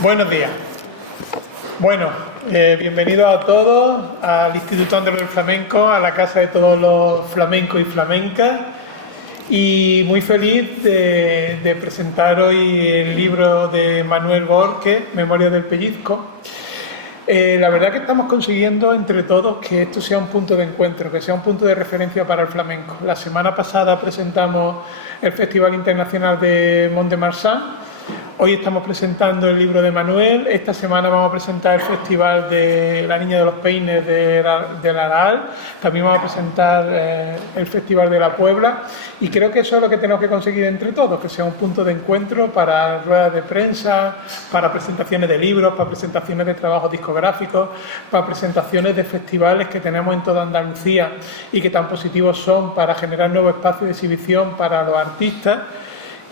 Buenos días. Bueno, bienvenidos a todos al Instituto Andaluz del Flamenco, a la casa de todos los flamencos y flamencas. Y muy feliz de presentar hoy el libro de Manuel Borque, Memorias del Pellizco. La verdad que estamos consiguiendo entre todos que esto sea un punto de encuentro, que sea un punto de referencia para el flamenco. La semana pasada presentamos el Festival Internacional de Mont-de-Marsan. Hoy estamos presentando el libro de Manuel. Esta semana vamos a presentar el Festival de la Niña de los Peines del Aral. También vamos a presentar el Festival de la Puebla. Y creo que eso es lo que tenemos que conseguir entre todos, que sea un punto de encuentro para ruedas de prensa, para presentaciones de libros, para presentaciones de trabajos discográficos, para presentaciones de festivales que tenemos en toda Andalucía y que tan positivos son para generar nuevos espacios de exhibición para los artistas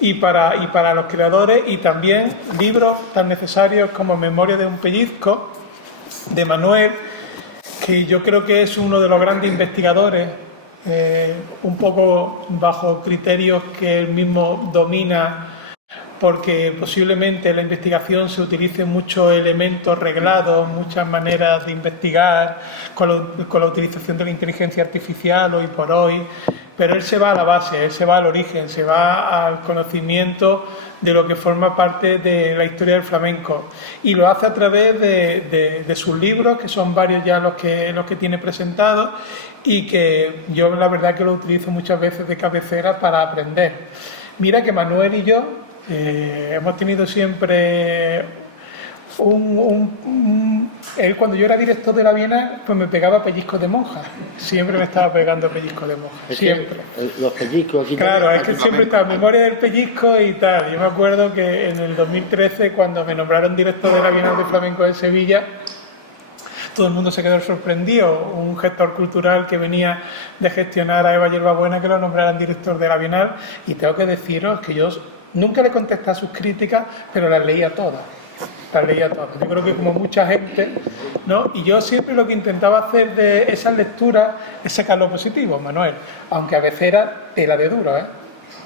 y para los creadores, y también libros tan necesarios como Memoria de un Pellizco, de Manuel, que yo creo que es uno de los grandes investigadores, un poco bajo criterios que él mismo domina, porque posiblemente en la investigación se utilicen muchos elementos reglados, muchas maneras de investigar, con la utilización de la inteligencia artificial hoy por hoy, pero él se va a la base, él se va al origen, se va al conocimiento de lo que forma parte de la historia del flamenco, y lo hace a través de sus libros, que son varios ya los que tiene presentados, y que yo la verdad que lo utilizo muchas veces de cabecera para aprender. Mira que Manuel y yo hemos tenido siempre él, cuando yo era director de la Bienal, pues me pegaba pellizcos de monja. Siempre me estaba pegando pellizcos de monja. Siempre. Los pellizcos aquí. Claro, es que siempre estaba memoria del pellizco y tal. Yo me acuerdo que en el 2013, cuando me nombraron director de la Bienal de Flamenco de Sevilla, todo el mundo se quedó sorprendido. Un gestor cultural que venía de gestionar a Eva Yerbabuena, que lo nombraran director de la Bienal. Y tengo que deciros que yo nunca le contesté a sus críticas, pero las leía todas. Yo creo que como mucha gente, ¿no? Y yo siempre lo que intentaba hacer de esas lecturas es sacar lo positivo, Manuel, aunque a veces era tela de duro, ¿eh?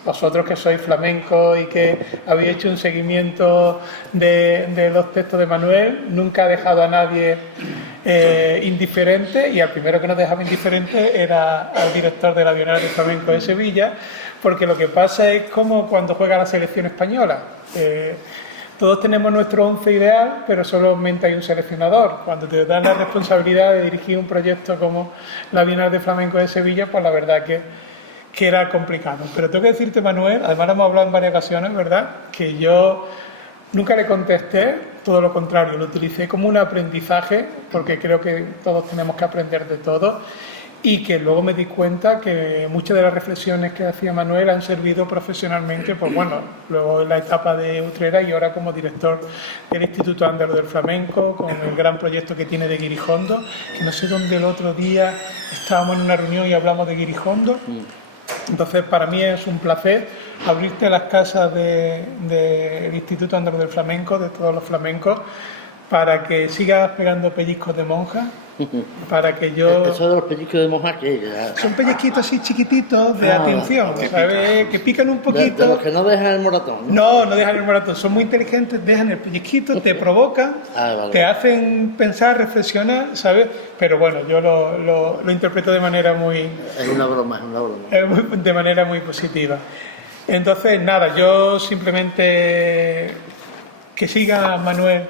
Vosotros que sois flamencos y que habéis hecho un seguimiento de los textos de Manuel, nunca ha dejado a nadie indiferente, y al primero que nos dejaba indiferente era al director de la Bienal de Flamenco de Sevilla, porque lo que pasa es como cuando juega la selección española. Todos tenemos nuestro once ideal, pero solamente hay un seleccionador. Cuando te dan la responsabilidad de dirigir un proyecto como la Bienal de Flamenco de Sevilla, pues la verdad que era complicado. Pero tengo que decirte, Manuel, además lo hemos hablado en varias ocasiones, ¿verdad?, que yo nunca le contesté, todo lo contrario, lo utilicé como un aprendizaje, porque creo que todos tenemos que aprender de todo, y que luego me di cuenta que muchas de las reflexiones que hacía Manuel han servido profesionalmente, pues bueno, luego en la etapa de Utrera y ahora como director del Instituto Andaluz del Flamenco, con el gran proyecto que tiene de Guirijondo, que no sé dónde el otro día estábamos en una reunión y hablamos de Guirijondo. Entonces, para mí es un placer abrirte las casas del Instituto Andaluz del Flamenco, de todos los flamencos, para que sigas pegando pellizcos de monja, para que yo... Eso de los pellizcos de monja, que son pellizquitos así chiquititos de atención, ¿sabes? Que pican un poquito. de los que no dejan el moratón, ¿no? No dejan el moratón, son muy inteligentes, dejan el pellizquito, te provocan, vale. Te hacen pensar, reflexionar, ¿sabes? Pero bueno, yo lo interpreto de manera muy... Es una broma. De manera muy positiva. Entonces, nada, yo simplemente que siga Manuel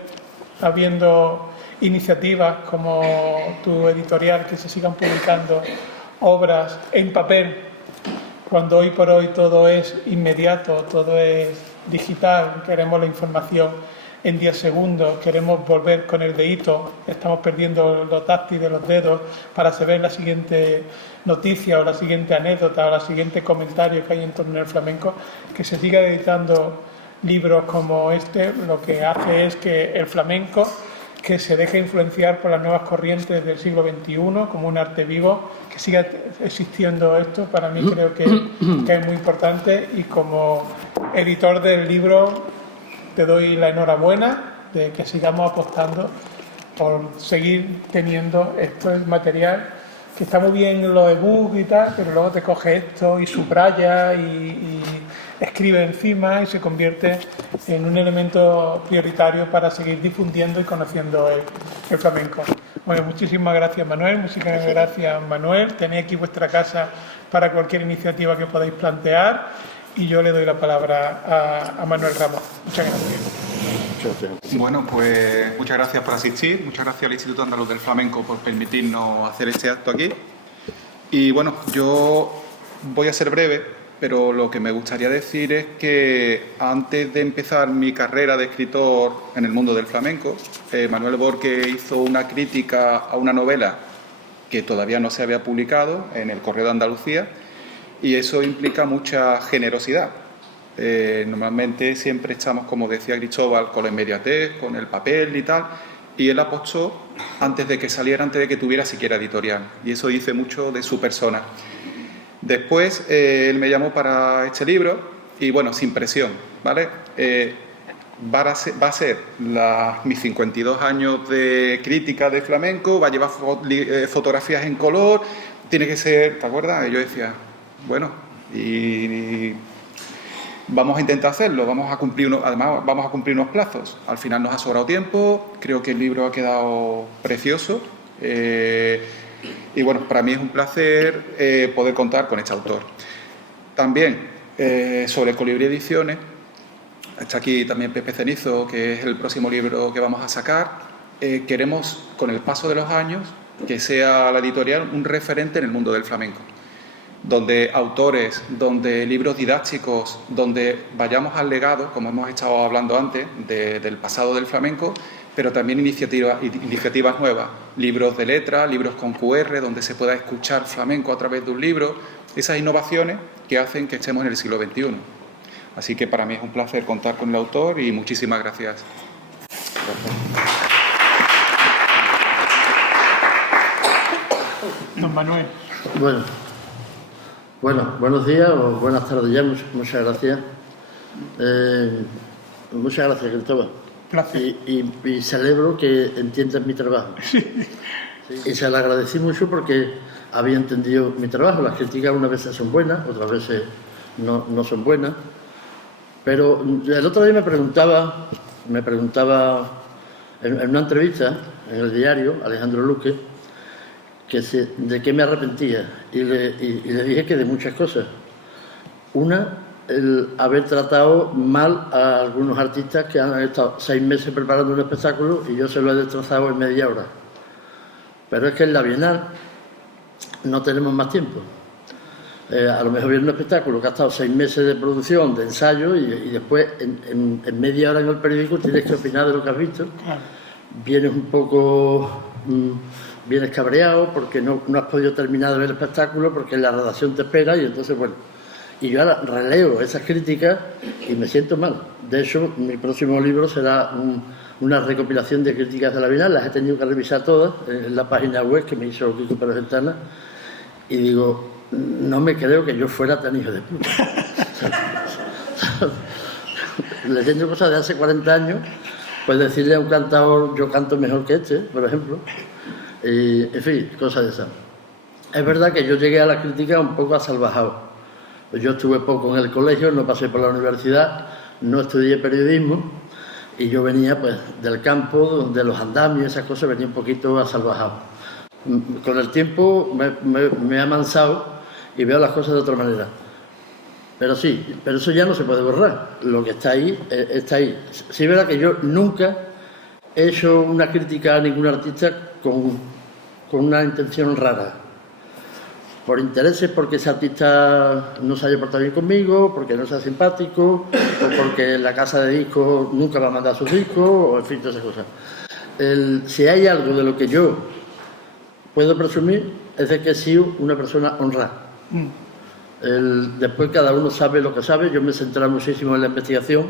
habiendo iniciativas como tu editorial, que se sigan publicando obras en papel, cuando hoy por hoy todo es inmediato, todo es digital, queremos la información en 10 segundos, queremos volver con el dedito, estamos perdiendo lo táctil de los dedos para saber la siguiente noticia o la siguiente anécdota o la siguiente comentario que hay en torno al flamenco. Que se siga editando libros como este, lo que hace es que el flamenco, que se deje influenciar por las nuevas corrientes del siglo XXI como un arte vivo, que siga existiendo esto, para mí creo que es muy importante, y como editor del libro te doy la enhorabuena de que sigamos apostando por seguir teniendo esto, el material, que está muy bien los ebooks y tal, pero luego te coge esto y subraya y escribe encima y se convierte en un elemento prioritario para seguir difundiendo y conociendo el flamenco. Bueno, muchísimas gracias, Manuel. Muchísimas gracias, Manuel. Tenéis aquí vuestra casa para cualquier iniciativa que podáis plantear y yo le doy la palabra a Manuel Ramos. Muchas gracias. Bueno, pues muchas gracias por asistir, muchas gracias al Instituto Andaluz del Flamenco por permitirnos hacer este acto aquí. Y bueno, yo voy a ser breve, pero lo que me gustaría decir es que antes de empezar mi carrera de escritor en el mundo del flamenco, Manuel Borque hizo una crítica a una novela que todavía no se había publicado en el Correo de Andalucía, y eso implica mucha generosidad. Normalmente siempre estamos, como decía Cristóbal, con la inmediatez, con el papel y tal, y él apostó antes de que saliera, antes de que tuviera siquiera editorial, y eso dice mucho de su persona. Después él me llamó para este libro y bueno, sin presión, ¿vale? Va a ser mis 52 años de crítica de flamenco, va a llevar fotografías en color, tiene que ser, ¿te acuerdas? Y yo decía, bueno, y vamos a intentar hacerlo, además vamos a cumplir unos plazos. Al final nos ha sobrado tiempo, creo que el libro ha quedado precioso. Y bueno, para mí es un placer poder contar con este autor. También sobre Colibrí Ediciones, está aquí también Pepe Cenizo, que es el próximo libro que vamos a sacar. Queremos, con el paso de los años, que sea la editorial un referente en el mundo del flamenco, donde autores, donde libros didácticos, donde vayamos al legado, como hemos estado hablando antes, del pasado del flamenco, pero también iniciativas nuevas, libros de letra, libros con QR, donde se pueda escuchar flamenco a través de un libro, esas innovaciones que hacen que estemos en el siglo XXI. Así que para mí es un placer contar con el autor y muchísimas gracias. Don Manuel. Bueno, buenos días o buenas tardes ya, muchas gracias. Muchas gracias, Cristóbal. Y celebro que entiendas mi trabajo. Sí. Y se lo agradecí mucho porque había entendido mi trabajo. Las críticas unas veces son buenas, otras veces no son buenas. Pero el otro día me preguntaba en una entrevista en el diario, Alejandro Luque, de qué me arrepentía. Y le dije que de muchas cosas. Una, el haber tratado mal a algunos artistas que han estado 6 meses preparando un espectáculo y yo se lo he destrozado en media hora. Pero es que en la Bienal no tenemos más tiempo. A lo mejor viene un espectáculo que ha estado 6 meses de producción, de ensayo, y después en media hora en el periódico tienes que opinar de lo que has visto. Vienes un poco... vienes cabreado porque no has podido terminar de ver el espectáculo, porque la redacción te espera, y entonces, bueno... Y yo ahora releo esas críticas y me siento mal. De hecho, mi próximo libro será una recopilación de críticas de la Bienal. Las he tenido que revisar todas en la página web que me hizo Kiko Pérez Ventana. Y digo, no me creo que yo fuera tan hijo de puta. Leyendo cosas de hace 40 años, pues decirle a un cantador, yo canto mejor que este, por ejemplo. Y, en fin, cosas de esas. Es verdad que yo llegué a la crítica un poco asalvajado. Yo estuve poco en el colegio, no pasé por la universidad, no estudié periodismo y yo venía pues del campo, de los andamios, esas cosas, venía un poquito asalvajado. Con el tiempo me he amansado y veo las cosas de otra manera. Pero sí, pero eso ya no se puede borrar. Lo que está ahí, está ahí. Sí es verdad que yo nunca he hecho una crítica a ningún artista con una intención rara. Por intereses, porque ese artista no se haya portado bien conmigo, porque no sea simpático, o porque la casa de discos nunca va a mandar sus discos, o en fin, todas esas cosas. Si hay algo de lo que yo puedo presumir, es de que he sido una persona honrada. Después cada uno sabe lo que sabe, yo me he centrado muchísimo en la investigación,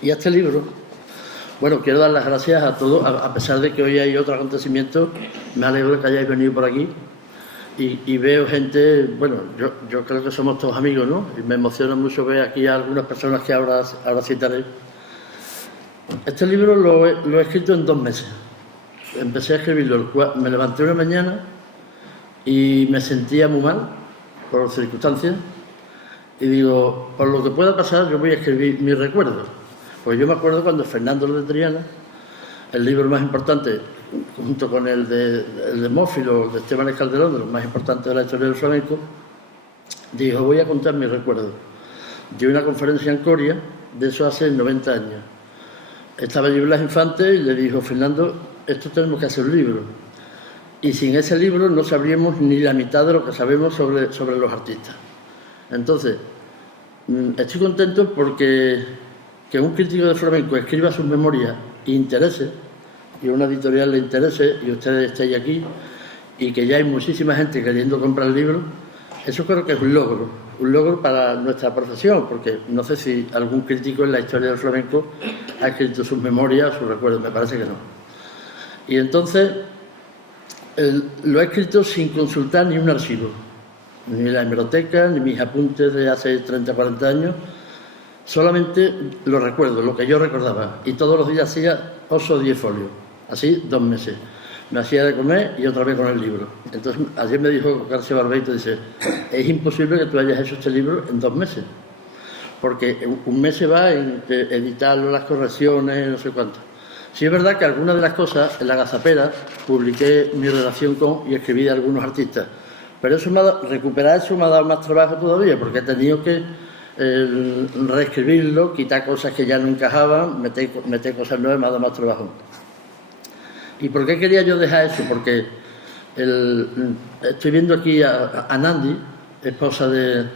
y a este libro, bueno, quiero dar las gracias a todos, a pesar de que hoy hay otro acontecimiento, me alegro de que hayáis venido por aquí. Y veo gente, bueno, yo creo que somos todos amigos, ¿no? Y me emociona mucho ver aquí a algunas personas que ahora citaré. Este libro lo he escrito en 2 meses. Empecé a escribirlo, me levanté una mañana y me sentía muy mal, por circunstancias, Y digo, por lo que pueda pasar, yo voy a escribir mis recuerdos. Pues yo me acuerdo cuando Fernando de Triana, el libro más importante, junto con el de Mófilo, de Esteban Calderón, de los más importantes de la historia del flamenco, dijo, voy a contar mis recuerdos. Dio una conferencia en Coria, de eso hace 90 años. Estaba allí Blas Infante y le dijo, Fernando, esto tenemos que hacer un libro. Y sin ese libro no sabríamos ni la mitad de lo que sabemos sobre los artistas. Entonces, estoy contento porque que un crítico de flamenco escriba sus memorias e interese, y una editorial le interese, y ustedes estéis aquí, y que ya hay muchísima gente queriendo comprar el libro, eso creo que es un logro para nuestra profesión, porque no sé si algún crítico en la historia del flamenco ha escrito sus memorias o sus recuerdos, me parece que no. Y entonces, lo he escrito sin consultar ni un archivo, ni la hemeroteca, ni mis apuntes de hace 30 o 40 años, solamente lo recuerdo, lo que yo recordaba, y todos los días hacía 8 o 10 folios, así 2 meses. Me hacía de comer y otra vez con el libro. Entonces, ayer me dijo García Barbeito, dice, es imposible que tú hayas hecho este libro en 2 meses, porque un mes se va en editarlo, las correcciones, no sé cuánto. Sí es verdad que algunas de las cosas, en la Gazapera, publiqué mi relación con y escribí de algunos artistas, pero eso recuperar eso me ha dado más trabajo todavía, porque he tenido que reescribirlo, quitar cosas que ya no encajaban, meter cosas nuevas, me ha dado más trabajo. ¿Y por qué quería yo dejar eso? Porque estoy viendo aquí a Nandi, esposa de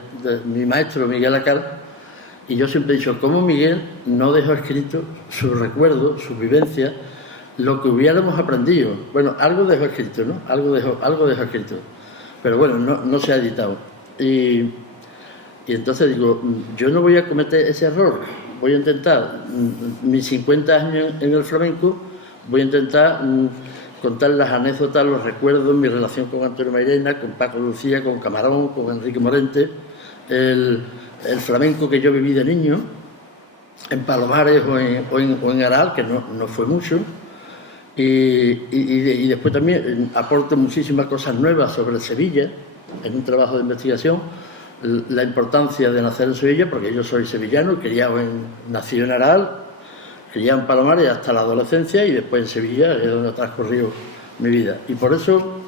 mi maestro Miguel Acal, y yo siempre he dicho, ¿cómo Miguel no dejó escrito sus recuerdos, sus vivencias, lo que hubiéramos aprendido? Bueno, algo dejó escrito, ¿no? Algo dejó escrito, pero bueno, no se ha editado. Y entonces digo, yo no voy a cometer ese error, voy a intentar, mis 50 años en el flamenco, voy a intentar contar las anécdotas, los recuerdos, mi relación con Antonio Mairena, con Paco Lucía, con Camarón, con Enrique Morente, el flamenco que yo viví de niño, en Palomares o en Aral, que no fue mucho, y después también aporto muchísimas cosas nuevas sobre Sevilla, en un trabajo de investigación, la importancia de nacer en Sevilla, porque yo soy sevillano, nacido en Aral, criado en Palomares hasta la adolescencia y después en Sevilla, es donde ha transcurrido mi vida. Y por eso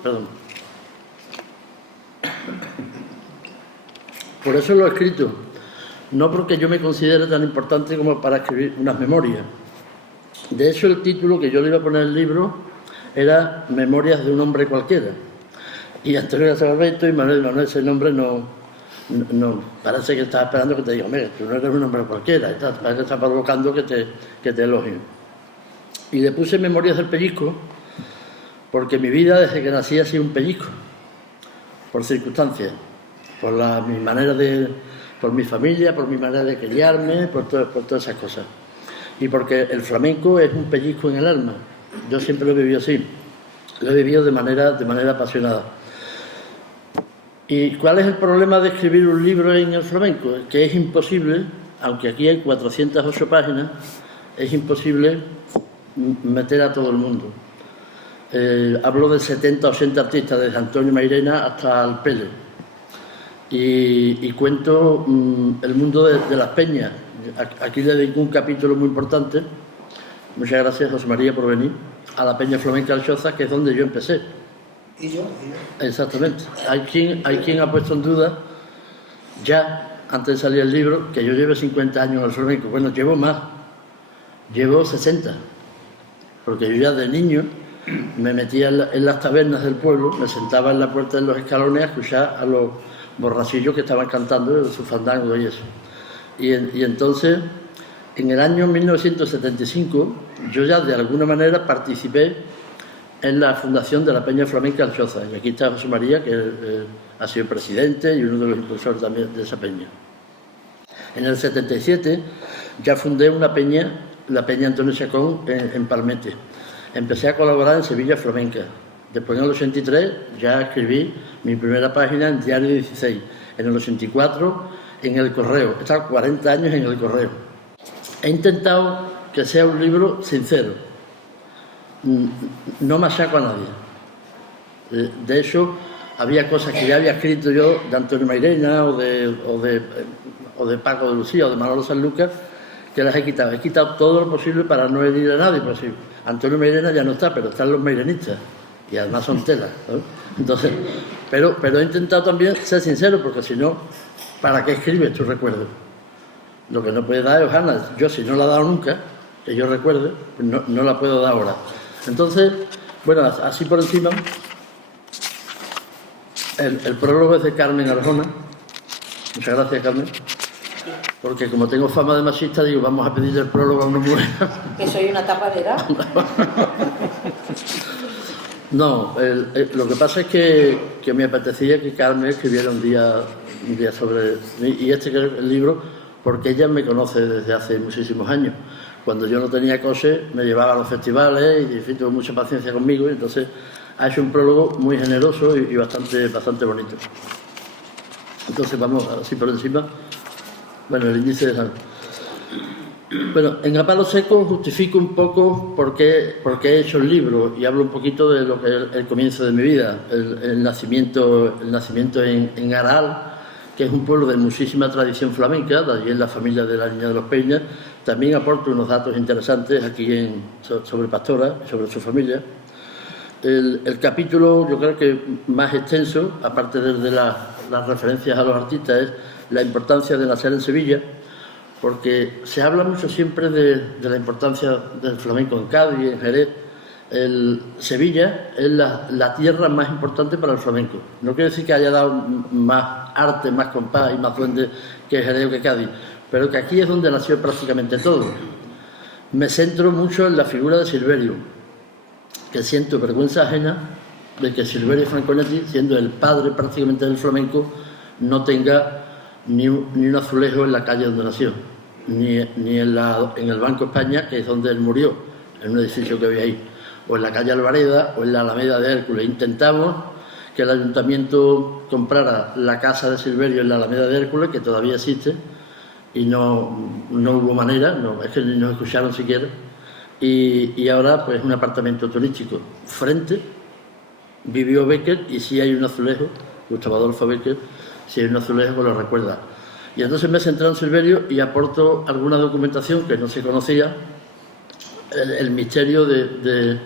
lo he escrito, no porque yo me considere tan importante como para escribir unas memorias. De hecho, el título que yo le iba a poner al libro era Memorias de un hombre cualquiera. Y Antonio García Barbeito y Manuel, ese nombre no parece que estaba esperando que te diga, mira, tú no eres un hombre cualquiera, parece que está provocando que te elogien. Y le puse Memorias del Pellizco, porque mi vida desde que nací ha sido un pellizco, por circunstancias, por mi familia, por mi manera de criarme, por todas esas cosas. Y porque el flamenco es un pellizco en el alma. Yo siempre lo he vivido así, lo he vivido de manera apasionada. ¿Y cuál es el problema de escribir un libro en el flamenco? Que es imposible, aunque aquí hay 408 páginas, es imposible meter a todo el mundo. Hablo de 70 o 80 artistas, desde Antonio Mairena hasta Alpele. Y cuento el mundo de las peñas. Aquí le dedico un capítulo muy importante, muchas gracias José María por venir, a la Peña Flamenca Alchoza, que es donde yo empecé. ¿Y yo? Exactamente. Hay quien ha puesto en duda, ya antes de salir el libro, que yo llevo 50 años en el flamenco. Bueno, llevo más, llevo 60, porque yo ya de niño me metía en las tabernas del pueblo, me sentaba en la puerta de los escalones a escuchar a los borrachillos que estaban cantando su fandango y eso. Y entonces, en el año 1975, yo ya de alguna manera participé en la fundación de la Peña Flamenca Alchoza. Y aquí está José María, que ha sido presidente y uno de los impulsores también de esa peña. En el 77 ya fundé una peña, la Peña Antonio Chacón, en Palmete. Empecé a colaborar en Sevilla Flamenca. Después, en el 83, ya escribí mi primera página en Diario 16. En el 84, en El Correo. He estado 40 años en El Correo. He intentado que sea un libro sincero. No machaco a nadie. De hecho, había cosas que ya había escrito yo de Antonio Mairena o de Paco de Lucía o de Manolo Sanlúcar, que las he quitado. He quitado todo lo posible para no herir a nadie, pues sí, Antonio Mairena ya no está, pero están los mairenistas, y además son telas, ¿sabes? Entonces, pero he intentado también ser sincero, porque si no, ¿para qué escribes tu recuerdo? Lo que no puede dar es Ojana. Yo, si no la he dado nunca, que yo recuerde, pues no la puedo dar ahora. Entonces, bueno, así por encima, el prólogo es de Carmen Arjona. Muchas gracias, Carmen. Porque como tengo fama de machista, digo, vamos a pedirle el prólogo a una mujer. Que soy una tapadera. No, lo que pasa es que me apetecía que Carmen escribiera un día sobre... Y este que es el libro, porque ella me conoce desde hace muchísimos años. Cuando yo no tenía coche, me llevaba a los festivales y en fin, tuvo mucha paciencia conmigo, y entonces ha hecho un prólogo muy generoso y bastante bonito. Entonces vamos así por encima. Bueno, el índice de San... Bueno, en A Palo Seco justifico un poco por qué he hecho el libro, y hablo un poquito de lo que es el comienzo de mi vida, el nacimiento en Aral, que es un pueblo de muchísima tradición flamenca, de allí en la familia de la Niña de los Peñas. También aporto unos datos interesantes aquí sobre Pastora y sobre su familia. El capítulo, yo creo que más extenso, aparte de las referencias a los artistas, es la importancia de nacer en Sevilla, porque se habla mucho siempre de la importancia del flamenco en Cádiz, en Jerez. Sevilla es la tierra más importante para el flamenco. No quiere decir que haya dado más arte, más compás y más duende que Jerez o que Cádiz, pero que aquí es donde nació prácticamente todo. Me centro mucho en la figura de Silverio, que siento vergüenza ajena de que Silverio Franconetti, siendo el padre prácticamente del flamenco, no tenga ni un azulejo en la calle donde nació, ni en el Banco España, que es donde él murió, en un edificio que había ahí, o en la calle Alvareda o en la Alameda de Hércules. Intentamos que el ayuntamiento comprara la casa de Silverio en la Alameda de Hércules, que todavía existe, y no hubo manera, es que ni nos escucharon siquiera, y ahora pues un apartamento turístico. Frente vivió Becker, y sí hay un azulejo, Gustavo Adolfo Becker, sí hay un azulejo que lo recuerda. Y entonces me he centrado en Silverio y aporto alguna documentación que no se conocía, el misterio de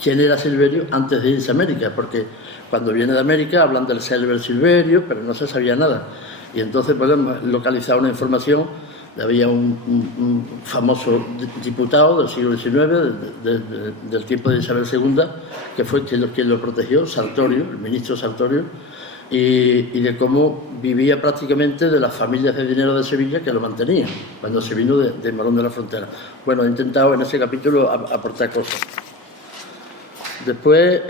quién era Silverio antes de irse a América, porque cuando viene de América hablan del célebre Silverio, pero no se sabía nada. Y entonces podemos localizar una información. Había un famoso diputado del siglo XIX, del tiempo de Isabel II, que fue quien lo protegió, Sartorio, el ministro Sartorio, y de cómo vivía prácticamente de las familias de dinero de Sevilla que lo mantenían, cuando se vino de Morón de la Frontera. Bueno, he intentado en ese capítulo aportar cosas. Después,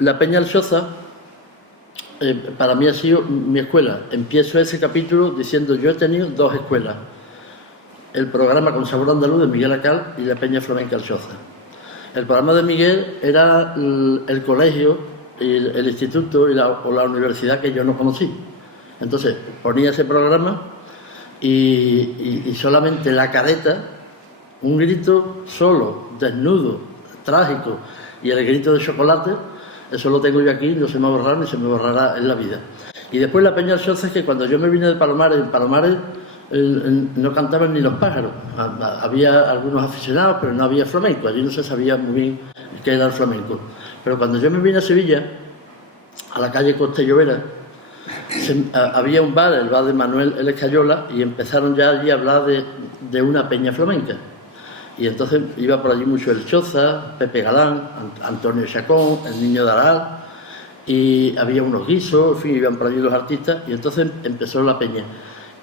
la Peña Alchoza, para mí ha sido mi escuela. Empiezo ese capítulo diciendo: yo he tenido dos escuelas. El programa Con Sabor Andaluz de Miguel Acal y la Peña Flamenca Alchoza. El programa de Miguel era el colegio, el instituto o la universidad que yo no conocí. Entonces ponía ese programa y solamente la careta, un grito solo, desnudo, trágico, y el grito de chocolate, eso lo tengo yo aquí, no se me ha borrado ni se me borrará en la vida. Y después la Peña Alchoza, es que cuando yo me vine de Palomares, en Palomares no cantaban ni los pájaros. Había algunos aficionados, pero no había flamenco. Allí no se sabía muy bien qué era el flamenco. Pero cuando yo me vine a Sevilla, a la calle Costa y Llovera, había un bar, el bar de Manuel El Escayola, y empezaron ya allí a hablar de una peña flamenca. Y entonces iba por allí mucho el Choza, Pepe Galán, Antonio Chacón, el Niño de Aral, y había unos guisos, en fin, iban por allí los artistas, y entonces empezó la peña.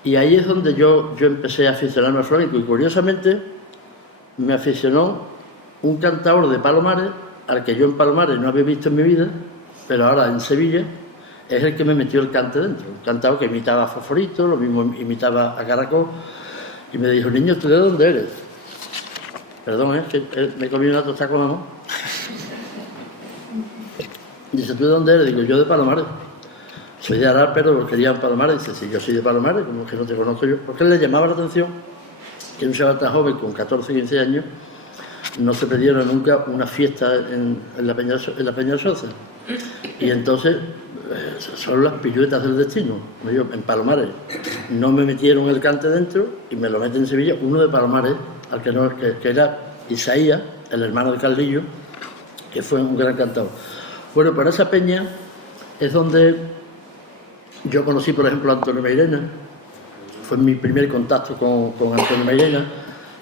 Y ahí es donde yo empecé a aficionarme al flamenco, y curiosamente me aficionó un cantador de Palomares, al que yo en Palomares no había visto en mi vida, pero ahora en Sevilla es el que me metió el cante dentro. Un cantador que imitaba a Fosforito, lo mismo imitaba a Caracol, y me dijo: niño, ¿tú de dónde eres? Perdón, que me comí una tostada con amor. Dice: ¿tú de dónde eres? Digo: yo de Palomares. Soy de Aral, pero quería Palomares. Dice: si yo soy de Palomares, como que no te conozco yo. Porque le llamaba la atención que un chaval tan joven, con 14, 15 años, no se perdieron nunca una fiesta en la Peña Alchoza. Y entonces son las piruetas del destino. Yo, en Palomares no me metieron el cante dentro y me lo meten en Sevilla uno de Palomares, al que, no, que era Isaías, el hermano de Carlillo, que fue un gran cantador. Bueno, para esa peña es donde yo conocí, por ejemplo, a Antonio Mairena. Fue mi primer contacto con Antonio Mairena.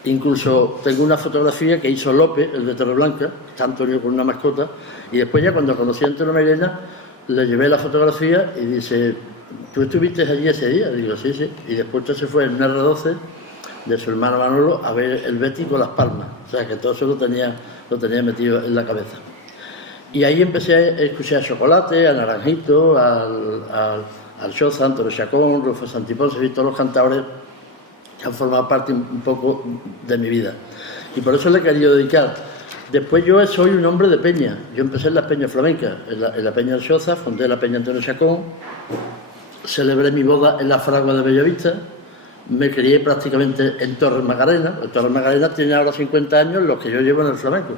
Incluso tengo una fotografía que hizo López, el de Torreblanca, está Antonio con una mascota, y después ya cuando conocí a Antonio Mairena le llevé la fotografía y dice, ¿tú estuviste allí ese día? Digo, sí, sí. Y después se fue en R12 de su hermano Manolo a ver el Betis con Las Palmas. O sea que todo eso lo tenía metido en la cabeza. Y ahí empecé a escuchar a Chocolate, a Naranjito, al Choza, Antonio Chacón, Rufo Santiponce y todos los cantadores que han formado parte un poco de mi vida. Y por eso le he querido dedicar. Después yo soy un hombre de peña. Yo empecé en las peñas flamencas, en la peña del Choza, fundé la peña Antonio Chacón, celebré mi boda en la Fragua de Bellavista, me crié prácticamente en Torres Macarena. Torres Macarena tiene ahora 50 años, los que yo llevo en el flamenco.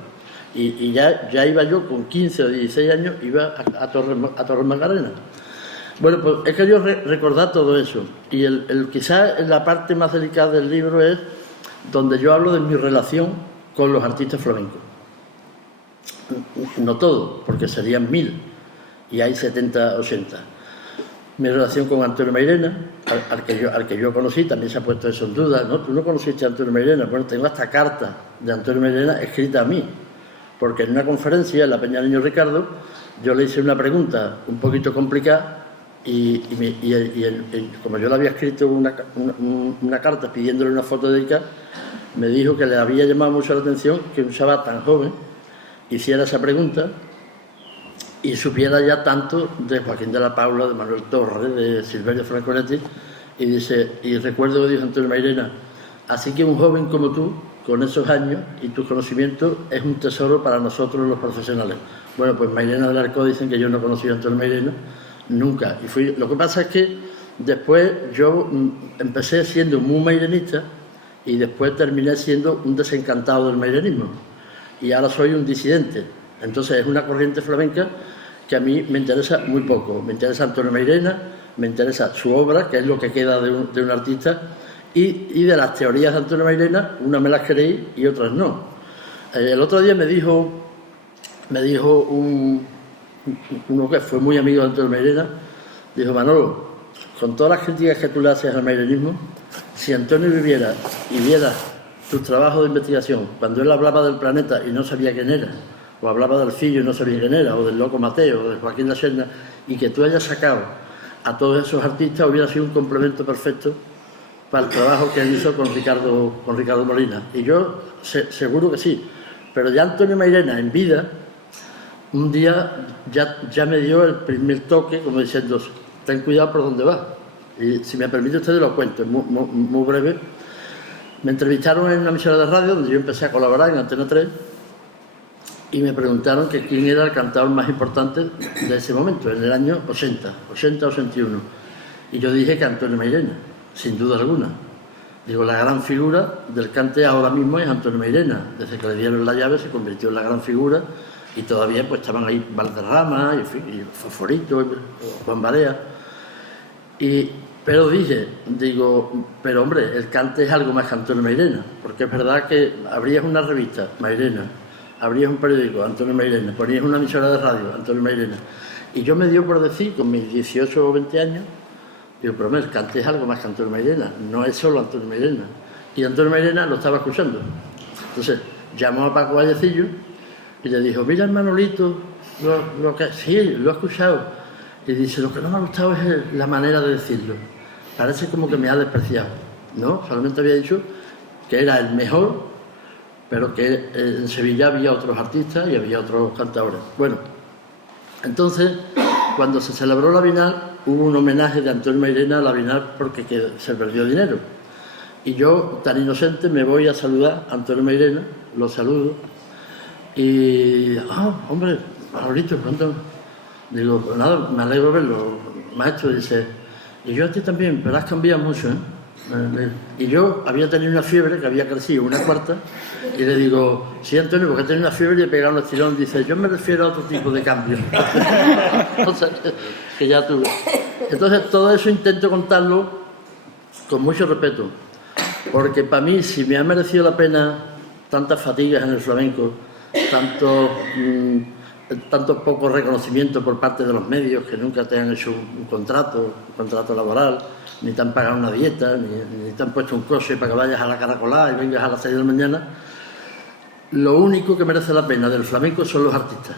Y ya iba yo con 15 o 16 años, iba a Torres Macarena. Bueno, pues he querido recordar todo eso. Y quizás la parte más delicada del libro es donde yo hablo de mi relación con los artistas flamencos. No todo, porque serían 1000 y hay 70, 80. Mi relación con Antonio Mairena, al que yo conocí, también se ha puesto eso en duda, ¿no? ¿Tú no conociste a Antonio Mairena? Bueno, tengo esta carta de Antonio Mairena escrita a mí, porque en una conferencia en la Peña Niño Ricardo yo le hice una pregunta un poquito complicada y como yo le había escrito una carta pidiéndole una foto de Ica, me dijo que le había llamado mucho la atención que un chaval tan joven hiciera esa pregunta y supiera ya tanto de Joaquín de la Paula, de Manuel Torres, de Silverio Franconetti, y recuerdo que dijo Antonio Mairena, así que un joven como tú, con esos años y tus conocimientos, es un tesoro para nosotros los profesionales. Bueno, pues Mairena del Arco dicen que yo no conocí a Antonio Mairena, nunca. Lo que pasa es que después yo empecé siendo muy mairenista y después terminé siendo un desencantado del mairenismo. Y ahora soy un disidente. Entonces es una corriente flamenca que a mí me interesa muy poco. Me interesa Antonio Mairena, me interesa su obra, que es lo que queda de un artista, y de las teorías de Antonio Mairena, unas me las creí y otras no. El otro día me dijo uno que fue muy amigo de Antonio Mairena, dijo, Manolo, con todas las críticas que tú le haces al mairenismo, si Antonio viviera y viera tus trabajos de investigación, cuando él hablaba del planeta y no sabía quién era, o hablaba del Fillo y no sabía quién era, o del Loco Mateo, o de Joaquín La Serna, y que tú hayas sacado a todos esos artistas, hubiera sido un complemento perfecto para el trabajo que él hizo con Ricardo Molina. Y yo seguro que sí. Pero ya Antonio Mairena, en vida, un día ya me dio el primer toque, como diciendo, ten cuidado por dónde vas. Y si me permite ustedes lo cuento, es muy breve. Me entrevistaron en una emisora de radio donde yo empecé a colaborar en Antena 3 y me preguntaron que quién era el cantador más importante de ese momento, en el año 80-81. Y yo dije que Antonio Mairena, sin duda alguna. Digo, la gran figura del cante ahora mismo es Antonio Mairena. Desde que le dieron la llave se convirtió en la gran figura y todavía pues estaban ahí Valderrama y Fosforito, Juan Barea. Pero pero hombre, el cante es algo más que Antonio Mairena, porque es verdad que abrías una revista, Mairena, abrías un periódico, Antonio Mairena, ponías una emisora de radio, Antonio Mairena. Y yo me dio por decir, con mis 18 o 20 años, digo, pero el cante es algo más que Antonio Mairena, no es solo Antonio Mairena. Y Antonio Mairena lo estaba escuchando. Entonces llamó a Paco Vallecillo y le dijo, mira el Manolito, sí, lo ha escuchado. Y dice, lo que no me ha gustado es la manera de decirlo. Parece como que me ha despreciado. No, solamente había dicho que era el mejor, pero que en Sevilla había otros artistas y había otros cantadores. Bueno, entonces, cuando se celebró la Bienal, hubo un homenaje de Antonio Mairena a la Bienal porque se perdió dinero. Y yo, tan inocente, me voy a saludar a Antonio Mairena, lo saludo, y, hombre, Manolito, ¿cuánto? Digo, pues nada, me alegro de verlo, maestro, dice, y yo a ti también, pero has cambiado mucho, ¿eh? Y yo había tenido una fiebre que había crecido una cuarta y le digo, sí, Antonio, porque tengo una fiebre y he pegado un estirón. Dice, yo me refiero a otro tipo de cambio. O sea, que ya tuve. Entonces, todo eso intento contarlo con mucho respeto, porque para mí, si me ha merecido la pena tantas fatigas en el flamenco, tanto poco reconocimiento por parte de los medios que nunca te han hecho un contrato laboral, ni te han pagado una dieta, ni te han puesto un coche para que vayas a la Caracolá y vengas a las 6 de la mañana. Lo único que merece la pena del flamenco son los artistas,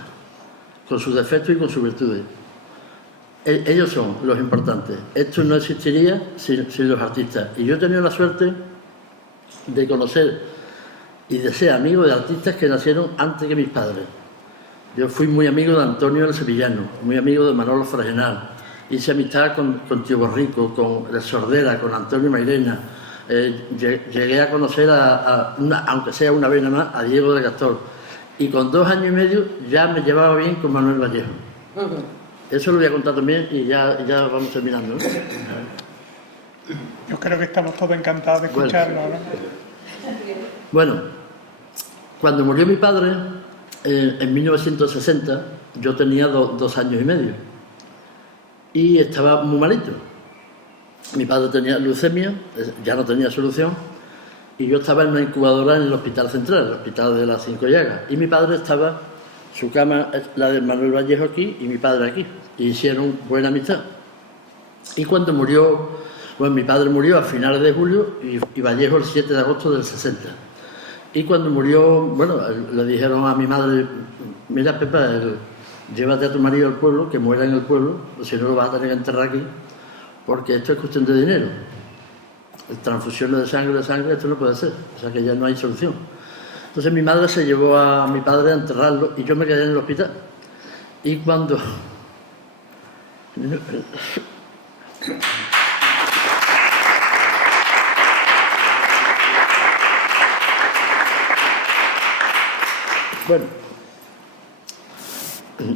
con sus defectos y con sus virtudes. Ellos son los importantes. Esto no existiría sin los artistas. Y yo he tenido la suerte de conocer y de ser amigo de artistas que nacieron antes que mis padres. Yo fui muy amigo de Antonio el Sevillano, muy amigo de Manolo Fragenal. Hice amistad con Tío Borrico, con el Sordera, con Antonio Mairena. Llegué a conocer, aunque sea una vez nada más, a Diego de Gastor. Y con 2 años y medio ya me llevaba bien con Manuel Vallejo. Eso lo voy a contar también y ya vamos terminando, ¿no? Yo creo que estamos todos encantados de escucharlo. Bueno, cuando murió mi padre, en 1960, yo tenía 2 años y medio y estaba muy malito. Mi padre tenía leucemia, ya no tenía solución, y yo estaba en una incubadora en el Hospital Central, el Hospital de las 5 Llagas, y mi padre estaba, su cama, la de Manuel Vallejo aquí y mi padre aquí, y hicieron buena amistad. Y cuando murió, bueno, mi padre murió a finales de julio y Vallejo el 7 de agosto del 60. Y cuando murió, bueno, le dijeron a mi madre, mira Pepa, llévate a tu marido al pueblo, que muera en el pueblo, o si no lo vas a tener que enterrar aquí, porque esto es cuestión de dinero. Transfusiones de sangre, esto no puede ser, o sea que ya no hay solución. Entonces mi madre se llevó a mi padre a enterrarlo y yo me quedé en el hospital. Y cuando... Bueno,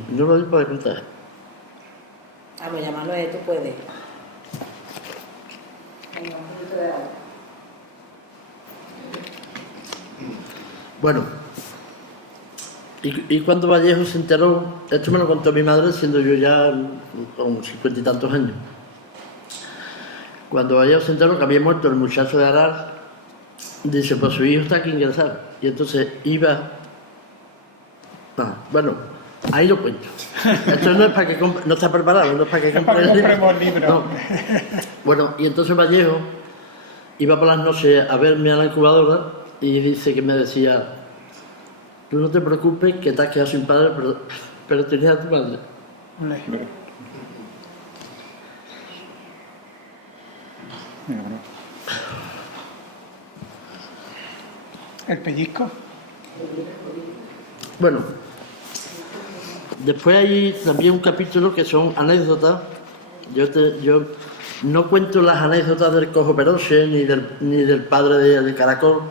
no lo digo para contar. Vamos, llamarlo tú puedes. Venga, un poquito de agua. Bueno, y cuando Vallejo se enteró, esto me lo contó mi madre siendo yo ya con 50 y tantos años. Cuando Vallejo se enteró que había muerto el muchacho de Arar, dice, pues su hijo está aquí ingresado. Y entonces iba... bueno, ahí lo cuento. Esto no es para que no está preparado, no es para que compremos el libro. No. Bueno, y entonces Vallejo iba por las noches a verme a la incubadora y dice que me decía, tú no te preocupes que te has quedado sin padre, pero tenías a tu madre. ¿El pellizco? Bueno, después hay también un capítulo que son anécdotas. Yo no cuento las anécdotas del Cojo Peroche ni del padre de Caracol,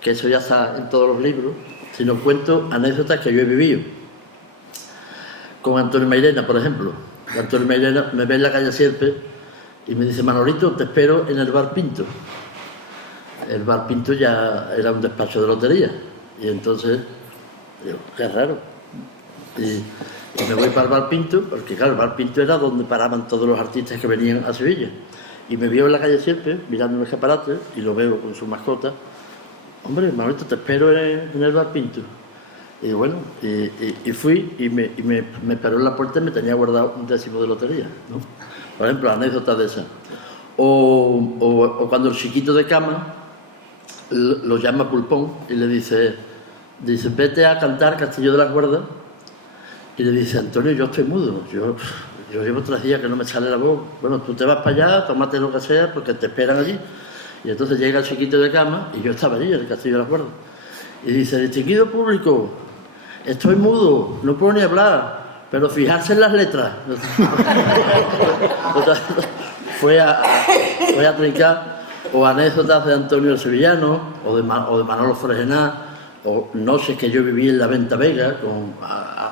que eso ya está en todos los libros, sino cuento anécdotas que yo he vivido. Con Antonio Mairena, por ejemplo. Antonio Mairena me ve en la calle Sierpe y me dice, Manolito, te espero en el Bar Pinto. El Bar Pinto ya era un despacho de lotería. Y entonces, digo, qué raro. Y me voy para el Bar Pinto, porque claro, el Bar Pinto era donde paraban todos los artistas que venían a Sevilla. Y me vio en la calle Sierpe, mirando un escaparate, y lo veo con su mascota. Hombre, Manolito, te espero en el Bar Pinto. Y bueno, y fui y me paró en la puerta y me tenía guardado un décimo de lotería, ¿no? Por ejemplo, anécdotas de esas. O cuando el chiquito de cama lo llama Pulpón y le dice, vete a cantar Castillo de las Guardas. Y le dice, Antonio, yo estoy mudo, yo llevo 3 días que no me sale la voz. Bueno, tú te vas para allá, tómate lo que sea, porque te esperan allí. Y entonces llega el chiquito de cama, y yo estaba allí, en el Castillo de las Guardas. Y dice, distinguido público, estoy mudo, no puedo ni hablar, pero fijarse en las letras. Fue a trincar, o anécdotas de Antonio el Sevillano, o de Manolo Fregená, o noches que yo viví en la Venta Vega,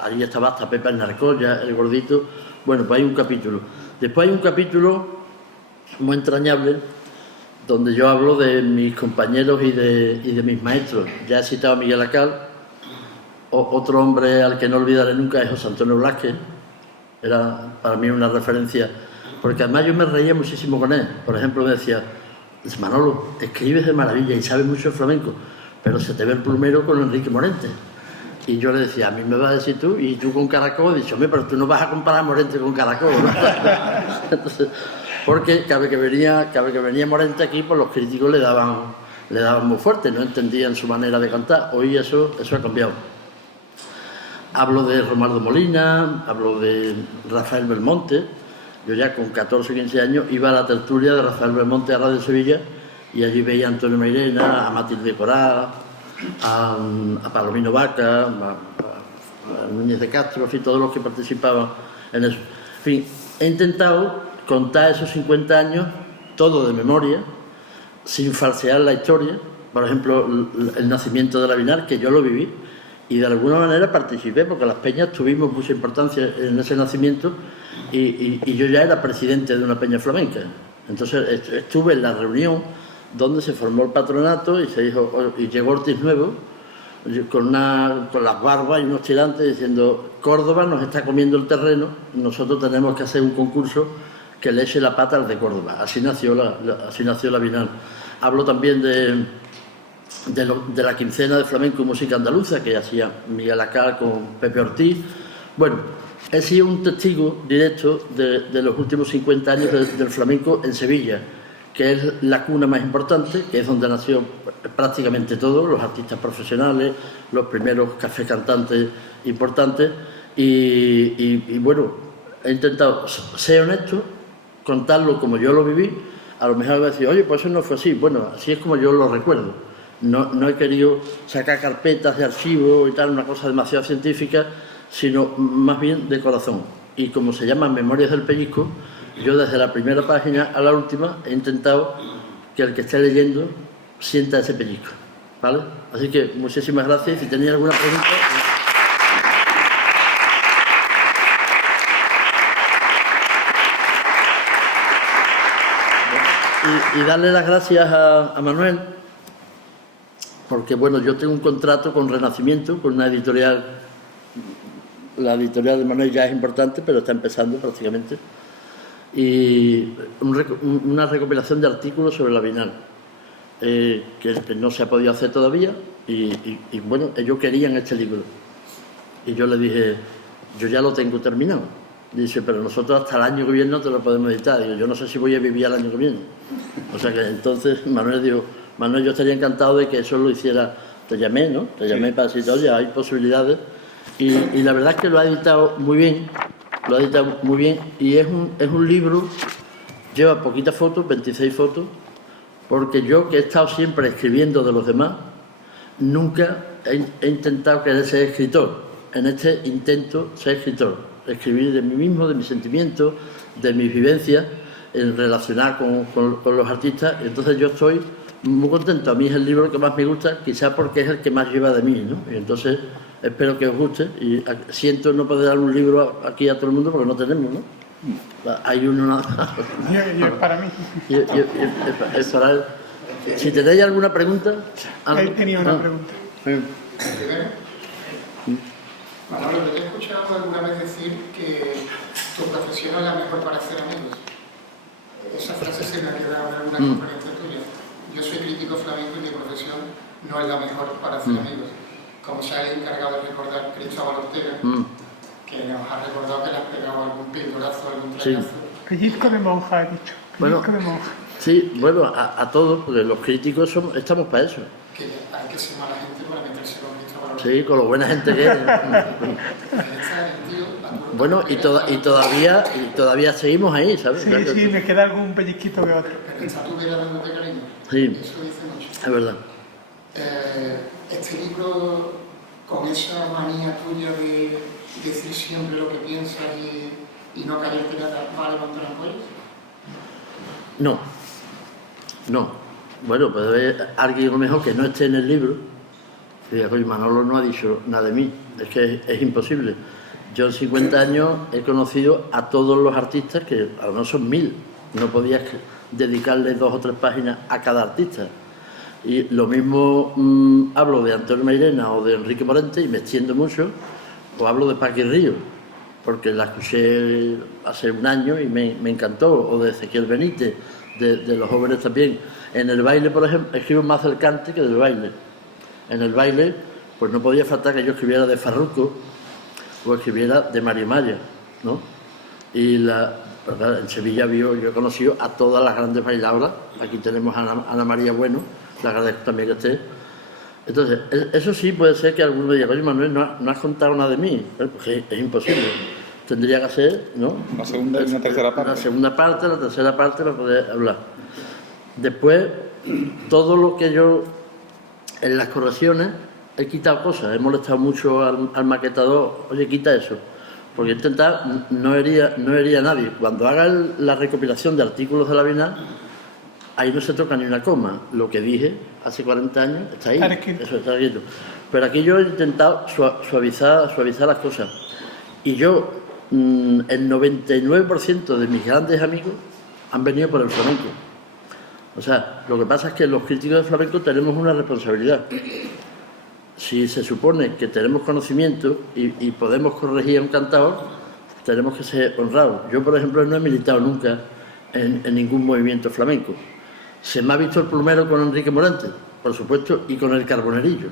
allí estaba hasta Pepa el Narcoya, el gordito. Bueno, pues hay un capítulo. Después hay un capítulo muy entrañable donde yo hablo de mis compañeros y de mis maestros. Ya he citado a Miguel Acal, otro hombre al que no olvidaré nunca es José Antonio Blázquez, era para mí una referencia, porque además yo me reía muchísimo con él. Por ejemplo, me decía, Manolo, escribes de maravilla y sabes mucho flamenco, pero se te ve el plumero con Enrique Morente. Y yo le decía, a mí me vas a decir tú, y tú con Caracol, he dicho, hombre, pero tú no vas a comparar Morente con Caracol, ¿no? Entonces, porque cada vez que venía Morente aquí, pues los críticos le daban muy fuerte, no entendían su manera de cantar. Hoy eso ha cambiado. Hablo de Romualdo Molina, hablo de Rafael Belmonte. Yo ya con 14 o 15 años iba a la tertulia de Rafael Belmonte a Radio Sevilla y allí veía a Antonio Mairena, a Matilde Corá, a Palomino Vaca, a Núñez de Castro, en fin, todos los que participaban en eso. En fin, he intentado contar esos 50 años todo de memoria, sin falsear la historia. Por ejemplo, el nacimiento de la Binar, que yo lo viví, y de alguna manera participé, porque las peñas tuvimos mucha importancia en ese nacimiento, y yo ya era presidente de una peña flamenca. Entonces estuve en la reunión donde se formó el patronato y se dijo, y llegó Ortiz Nuevo con las barbas y unos tirantes diciendo, Córdoba nos está comiendo el terreno, nosotros tenemos que hacer un concurso que le eche la pata al de Córdoba. Así nació la Bienal. Hablo también de la quincena de flamenco y música andaluza que hacía Miguel Acal con Pepe Ortiz. Bueno, he sido un testigo directo de los últimos 50 años del flamenco en Sevilla, que es la cuna más importante, que es donde nació prácticamente todo, los artistas profesionales, los primeros café cantantes importantes, y bueno, he intentado ser honesto, contarlo como yo lo viví. A lo mejor voy a decir, oye, pues eso no fue así. Bueno, así es como yo lo recuerdo. No he querido sacar carpetas de archivo y tal, una cosa demasiado científica, sino más bien de corazón. Y como se llama Memorias del Pellizco, yo desde la primera página a la última he intentado que el que esté leyendo sienta ese pellizco, ¿vale? Así que muchísimas gracias. Si tenéis alguna pregunta... Y darle las gracias a Manuel, porque bueno, yo tengo un contrato con Renacimiento, con una editorial. La editorial de Manuel ya es importante, pero está empezando prácticamente, y una recopilación de artículos sobre la Bienal, que no se ha podido hacer todavía, y bueno, ellos querían este libro, y yo le dije, yo ya lo tengo terminado. Dice, pero nosotros hasta el año que viene no te lo podemos editar. Digo, yo no sé si voy a vivir el año que viene. O sea que entonces Manuel dijo, Manuel, yo estaría encantado de que eso lo hiciera. Te llamé, ¿no? Te llamé para decir, oye, hay posibilidades. Y la verdad es que lo ha editado muy bien. Lo ha editado muy bien. Y es un libro, lleva poquitas fotos, 26 fotos, porque yo, que he estado siempre escribiendo de los demás, nunca he intentado querer ser escritor. En este intento ser escritor. Escribir de mí mismo, de mis sentimientos, de mis vivencias, en relacionar con los artistas. Entonces yo estoy muy contento. A mí es el libro que más me gusta, quizás porque es el que más lleva de mí, ¿no? Y entonces espero que os guste. Y siento no poder dar un libro aquí a todo el mundo porque no tenemos, ¿no? Hay uno nada más. Y es para mí. Es para él. Si tenéis alguna pregunta... Él tenía una pregunta. Manolo, te he escuchado alguna vez decir que tu profesión es la mejor para hacer amigos. Esa frase se me ha quedado en alguna conferencia tuya. Yo soy crítico flamenco y mi profesión no es la mejor para hacer amigos. Como se ha encargado de recordar Cristóbal Ortega, que nos ha recordado que le has pegado algún pildurazo, algún trayazo. Pellizco de monja, he dicho. Pellizco de monja. Sí, bueno, a todos, porque los críticos estamos para eso. Que hay que ser mala gente para meterse con Cristóbal Ortega. Sí, con lo buena gente que es. Bueno, y todavía seguimos ahí, ¿sabes? Sí, me queda algún pellizquito que otro. Pero está tu vida dándote cariño. Sí. Eso dice mucho. Es verdad. Este libro, con esa manía tuya de decir siempre lo que piensas y no callarte nada, ¿va a levantar apoyos? No. Bueno, puede haber alguien a lo mejor que no esté en el libro y diga, oye, Manolo no ha dicho nada de mí. Es que es imposible. Yo en 50 años he conocido a todos los artistas, que a lo mejor son 1000. No podías dedicarle 2 o 3 páginas a cada artista. Y lo mismo hablo de Antonio Mairena o de Enrique Morente y me extiendo mucho, o hablo de Paqui Río, porque la escuché hace un año y me encantó, o de Ezequiel Benítez, de los jóvenes también. En el baile, por ejemplo, escribo más del cante que del baile. En el baile, pues no podía faltar que yo escribiera de Farruko o escribiera de Mario Maya, ¿no? Y en Sevilla yo he conocido a todas las grandes bailadoras. Aquí tenemos a Ana María Bueno, le agradezco también que esté. Entonces, eso sí puede ser que alguno diga, oye Manuel, no has contado nada de mí. Pues es imposible. Tendría que hacer, ¿no? Una segunda y una tercera parte. La segunda parte, la tercera parte para poder hablar. Después, todo lo que yo, en las correcciones, he quitado cosas. He molestado mucho al maquetador, oye, quita eso. Porque intentar no hería a nadie. Cuando haga la recopilación de artículos de la Bienal, ahí no se toca ni una coma. Lo que dije hace 40 años está ahí. Eso está escrito. Pero aquí yo he intentado suavizar las cosas. Y yo, el 99% de mis grandes amigos han venido por el flamenco. O sea, lo que pasa es que los críticos de flamenco tenemos una responsabilidad. Si se supone que tenemos conocimiento y podemos corregir a un cantador, tenemos que ser honrados. Yo, por ejemplo, no he militado nunca en ningún movimiento flamenco. Se me ha visto el plumero con Enrique Morente, por supuesto, y con el Carbonerillo,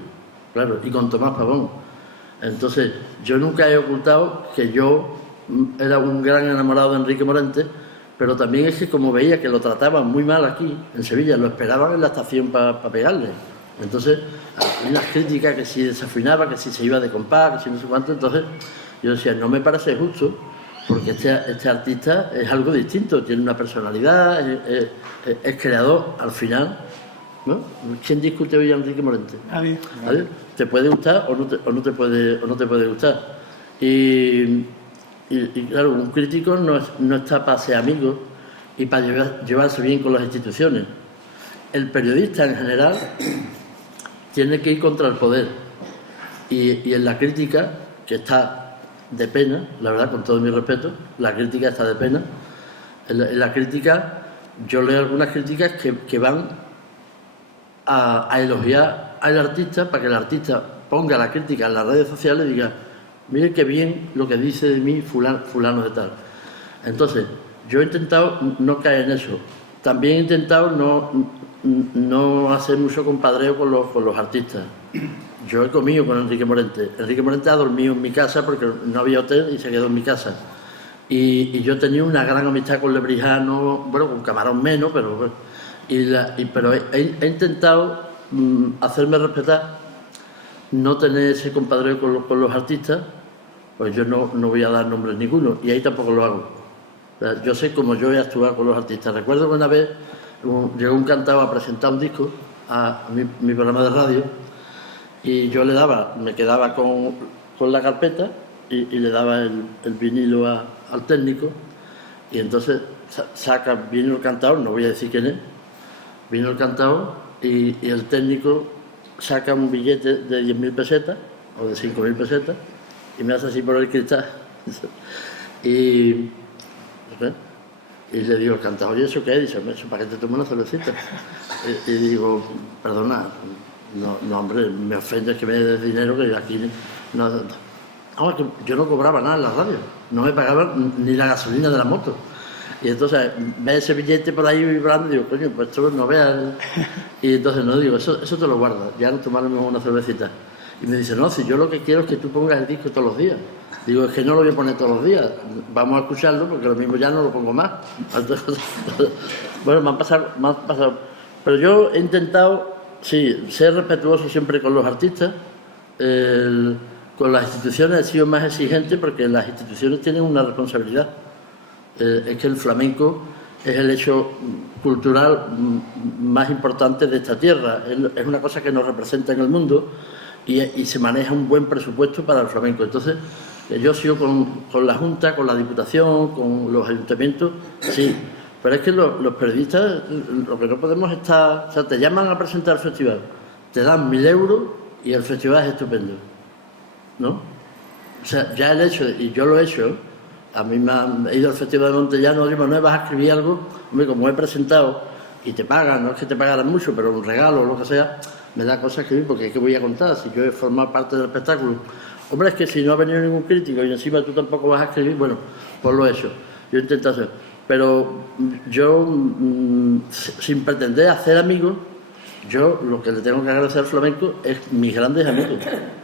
claro, y con Tomás Pavón. Entonces, yo nunca he ocultado que yo era un gran enamorado de Enrique Morente, pero también es que como veía que lo trataban muy mal aquí, en Sevilla, lo esperaban en la estación para pegarle. Entonces, hay las críticas que si desafinaba, que si se iba de compás, que si no sé cuánto. Entonces, yo decía, no me parece justo, porque este artista es algo distinto, tiene una personalidad, es creador al final, ¿no? ¿Quién discute hoy a Enrique Morente? Nadie. ¿Vale? ¿Te puede gustar o no te puede gustar? Y claro, un crítico no está para ser amigo y para llevarse bien con las instituciones. El periodista en general tiene que ir contra el poder. Y en la crítica, que está de pena, la verdad, con todo mi respeto, la crítica está de pena. En la crítica, yo leo algunas críticas que van a elogiar al artista para que el artista ponga la crítica en las redes sociales y diga, mire qué bien lo que dice de mí fulano de tal. Entonces, yo he intentado no caer en eso. También he intentado no hacer mucho compadreo con los artistas. Yo he comido con Enrique Morente. Enrique Morente ha dormido en mi casa porque no había hotel y se quedó en mi casa. Y yo tenía una gran amistad con Lebrijano, bueno, con Camarón menos, pero pero he intentado hacerme respetar, no tener ese compadreo con los artistas. Pues yo no voy a dar nombres ninguno, y ahí tampoco lo hago. O sea, yo sé cómo yo he actuado con los artistas. Recuerdo que una vez llegó un cantado a presentar un disco a mi programa de radio, y yo me quedaba con la carpeta y le daba el vinilo al técnico, y entonces vino el cantador, no voy a decir quién es, vino el cantador y el técnico saca un billete de 10.000 pesetas o de 5.000 pesetas y me hace así por el cristal y le digo al cantador, ¿y eso qué es? Dice, eso para que te tome una cervecita. Y digo, perdona, no hombre, me ofende que me des dinero, que aquí no. Que yo no cobraba nada en la radio, no me pagaban ni la gasolina de la moto. Y entonces ve ese billete por ahí vibrando y digo, coño, pues esto no veas. Y entonces no digo, eso te lo guardas, ya no tomaremos una cervecita. Y me dice, no, si yo lo que quiero es que tú pongas el disco todos los días. Digo, es que no lo voy a poner todos los días, vamos a escucharlo porque lo mismo ya no lo pongo más. Entonces, bueno, me han pasado. Pero yo he intentado, sí, ser respetuoso siempre con los artistas. Con las instituciones he sido más exigente porque las instituciones tienen una responsabilidad. Es que el flamenco es el hecho cultural más importante de esta tierra. Es una cosa que nos representa en el mundo y se maneja un buen presupuesto para el flamenco. Entonces, yo sigo con la Junta, con la Diputación, con los ayuntamientos, sí. Pero es que los periodistas, lo que no podemos estar... O sea, te llaman a presentar el festival, te dan 1.000 euros y el festival es estupendo, ¿no? O sea, ya el hecho, y yo lo he hecho, a mí me he ido al Festival de Montellano, digo, Manuel, ¿vas a escribir algo? Hombre, como he presentado y te pagan, no es que te pagaran mucho, pero un regalo o lo que sea, me da cosa escribir, porque ¿qué voy a contar? Si yo he formado parte del espectáculo. Hombre, es que si no ha venido ningún crítico y encima tú tampoco vas a escribir, bueno, pues lo he hecho. Yo intento hacer. Pero yo, sin pretender hacer amigos, yo lo que le tengo que agradecer al flamenco es mis grandes amigos.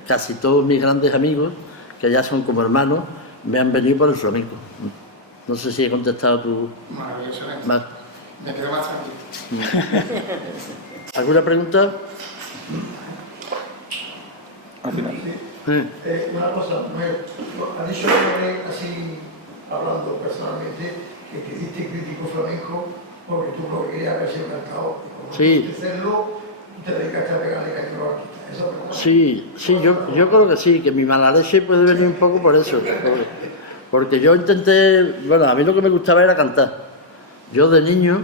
Casi todos mis grandes amigos, que ya son como hermanos, me han venido por el flamenco. No sé si he contestado tu... Maravillosamente. Más. Me quedo más tranquilo. ¿Alguna pregunta? Al final. Sí. Una cosa, ha dicho así, hablando personalmente, que hiciste crítico flamenco porque tú lo que querías haber sido cantador. Sí. Hacerlo, te dedicaste a pegarle caño a la artista. ¿Eso es verdad? Sí, yo creo que sí, que mi mala leche puede venir un poco por eso. Porque yo intenté, bueno, a mí lo que me gustaba era cantar. Yo de niño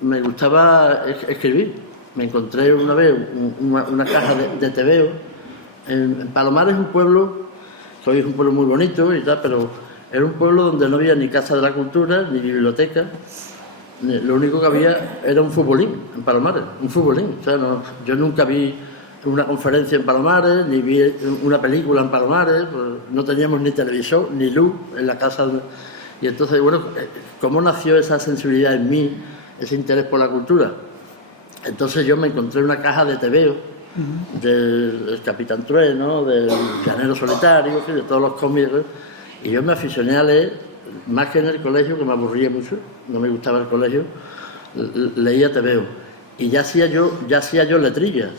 me gustaba escribir. Me encontré una vez una caja de tebeo. En Palomares es un pueblo, que hoy es un pueblo muy bonito y tal, pero era un pueblo donde no había ni casa de la cultura, ni biblioteca. Lo único que había era un futbolín en Palomares, un futbolín. O sea, yo nunca vi una conferencia en Palomares, ni vi una película en Palomares, pues no teníamos ni televisor, ni luz en la casa. Y entonces, bueno, ¿cómo nació esa sensibilidad en mí, ese interés por la cultura? Entonces yo me encontré una caja de tebeo del Capitán Trueno, del Llanero Solitario, de todos los cómics, y yo me aficioné a leer, más que en el colegio, que me aburría mucho, no me gustaba el colegio, leía tebeo. Y ya hacía yo letrillas,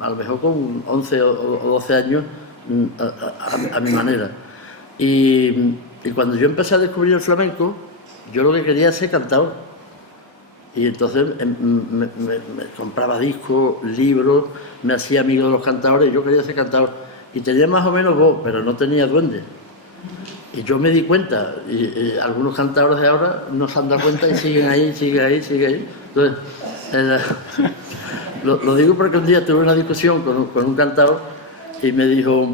a lo mejor con 11 o 12 años, a mi manera. Y cuando yo empecé a descubrir el flamenco, yo lo que quería era ser cantador. Y entonces me compraba discos, libros, me hacía amigo de los cantadores, yo quería ser cantador. Y tenía más o menos voz, pero no tenía duende. Y yo me di cuenta, y algunos cantadores de ahora no se han dado cuenta y siguen ahí. Entonces, lo digo porque un día tuve una discusión con un cantador y me dijo,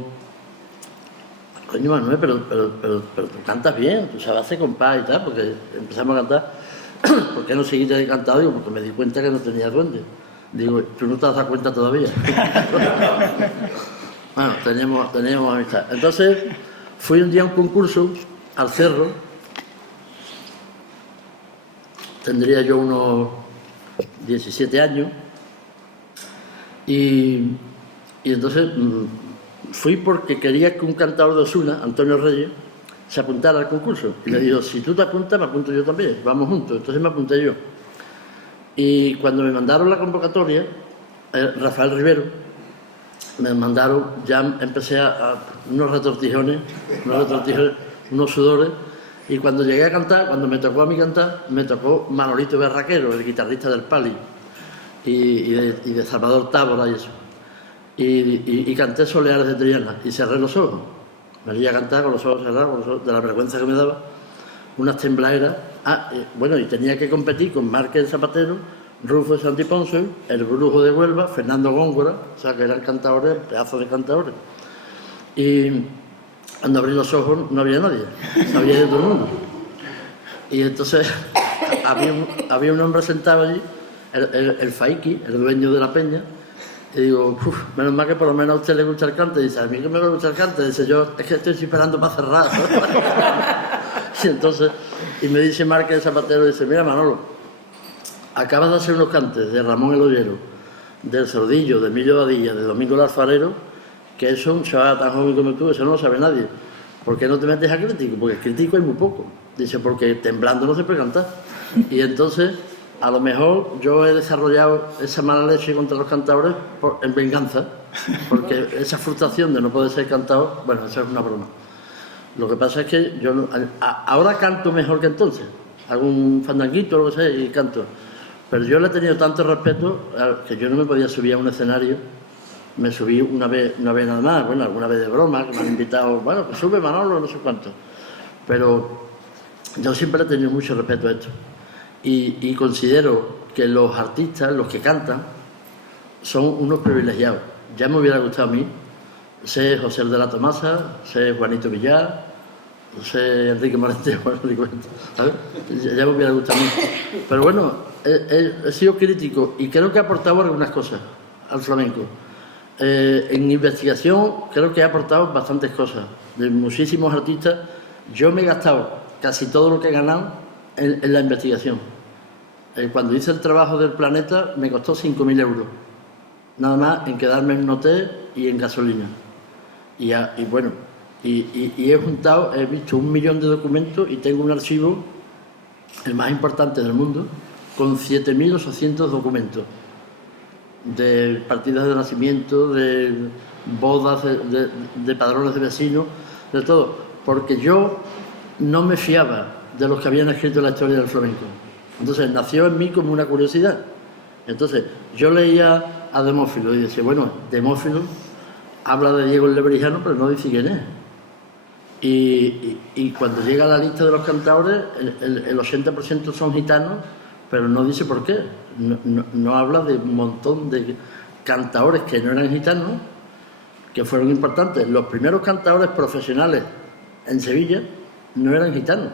coño Manuel, pero tú cantas bien, tú sabes hacer compás y tal, porque empezamos a cantar. ¿Por qué no seguiste de cantado? Digo, porque me di cuenta que no tenía duende. Digo, tú no te has dado cuenta todavía. Bueno, teníamos amistad. Entonces, fui un día a un concurso al Cerro. Tendría yo unos 17 años. Y entonces fui porque quería que un cantador de Osuna, Antonio Reyes, se apuntara al concurso. Y le digo, si tú te apuntas, me apunto yo también, vamos juntos. Entonces me apunté yo. Y cuando me mandaron la convocatoria, Rafael Rivero, me mandaron, ya empecé a unos retortijones, unos sudores. Y cuando llegué a cantar, cuando me tocó a mí cantar, me tocó Manolito Berraquero, el guitarrista del Pali, y de Salvador Tábora y eso. Y canté Soleares de Triana y cerré los ojos. Me iba a cantar con los ojos cerrados, de la vergüenza que me daba, unas tembladeras. Bueno, y tenía que competir con Márquez Zapatero, Rufo de Santiponce, el Brujo de Huelva, Fernando Góngora, o sea, que eran cantadores, pedazos de cantadores. Y cuando abrí los ojos no había nadie, sabía de todo el mundo. Y entonces había un hombre sentado allí, el Faiki, el dueño de la peña. Y digo, menos mal que por lo menos a usted le gusta el cante. Y dice, a mí que me gusta el cante. Dice, yo es que estoy esperando para cerrar. Y entonces, y me dice Márquez Zapatero, dice, mira Manolo, acabas de hacer unos cantes de Ramón el Ollero, del Sordillo, de Emilio Badilla, de Domingo el Alfarero, que eso, un chaval tan joven como tú, eso no lo sabe nadie. ¿Por qué no te metes a crítico? Porque crítico hay muy poco. Dice, porque temblando no se puede cantar. Y entonces, a lo mejor yo he desarrollado esa mala leche contra los cantadores en venganza, porque esa frustración de no poder ser cantador, bueno, eso es una broma. Lo que pasa es que yo ahora canto mejor que entonces. Hago un fandanguito o lo que sea y canto. Pero yo le he tenido tanto respeto que yo no me podía subir a un escenario. Me subí una vez nada más, bueno, alguna vez de broma, que me han invitado, bueno, pues sube Manolo, no sé cuánto. Pero yo siempre he tenido mucho respeto a esto. Y considero que los artistas, los que cantan, son unos privilegiados. Ya me hubiera gustado a mí sé José de la Tomasa, sé Juanito Villar, sé Enrique Morente, ¿sabes? Ya me hubiera gustado mucho. Pero bueno, he sido crítico y creo que he aportado algunas cosas al flamenco. En investigación creo que he aportado bastantes cosas, de muchísimos artistas. Yo me he gastado casi todo lo que he ganado en la investigación. Cuando hice el trabajo del Planeta me costó 5.000 euros, nada más en quedarme en un hotel y en gasolina. Y bueno, he juntado, he visto 1 millón de documentos y tengo un archivo, el más importante del mundo, con 7.800 documentos de partidas de nacimiento, de bodas, de padrones de vecinos, de todo, porque yo no me fiaba de los que habían escrito la historia del flamenco. Entonces nació en mí como una curiosidad. Entonces yo leía a Demófilo y decía, bueno, Demófilo habla de Diego el Lebrijano, pero no dice quién es. Y cuando llega a la lista de los cantaores, el 80% son gitanos, pero no dice por qué. No habla de un montón de cantaores que no eran gitanos, que fueron importantes. Los primeros cantaores profesionales en Sevilla no eran gitanos,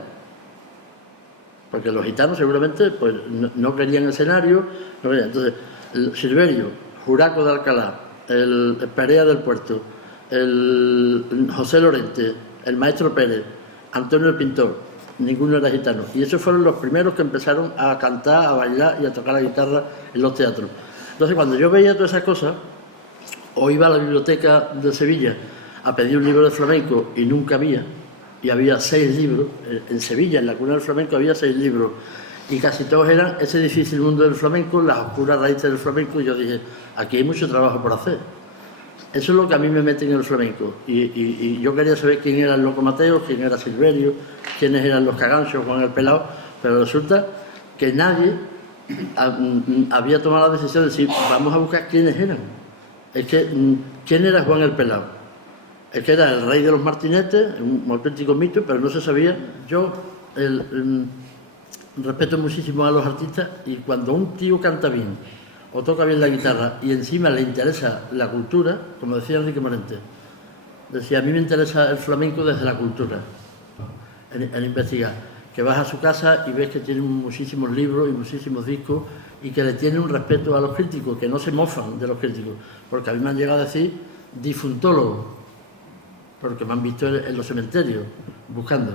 porque los gitanos seguramente pues, no querían escenario. No querían. Entonces, Silverio, Juraco de Alcalá, el Perea del Puerto, el José Lorente, el Maestro Pérez, Antonio el Pintor, ninguno era gitano. Y esos fueron los primeros que empezaron a cantar, a bailar y a tocar la guitarra en los teatros. Entonces, cuando yo veía todas esas cosas, o iba a la biblioteca de Sevilla a pedir un libro de flamenco y nunca había, y había 6 libros, en Sevilla, en la cuna del flamenco, había 6 libros, y casi todos eran ese difícil mundo del flamenco, las oscuras raíces del flamenco, y yo dije, aquí hay mucho trabajo por hacer. Eso es lo que a mí me mete en el flamenco, y yo quería saber quién era el Loco Mateo, quién era Silverio, quiénes eran los Caganchos, Juan el Pelao, pero resulta que nadie había tomado la decisión de decir, vamos a buscar quiénes eran. Es que, ¿quién era Juan el Pelao? Es que era el rey de los martinetes, un auténtico mito, pero no se sabía. Yo respeto muchísimo a los artistas, y cuando un tío canta bien o toca bien la guitarra y encima le interesa la cultura, como decía Enrique Morente, decía, a mí me interesa el flamenco desde la cultura, en investigar, que vas a su casa y ves que tiene muchísimos libros y muchísimos discos, y que le tiene un respeto a los críticos, que no se mofan de los críticos, porque a mí me han llegado a decir difuntólogos, porque me han visto en los cementerios buscando.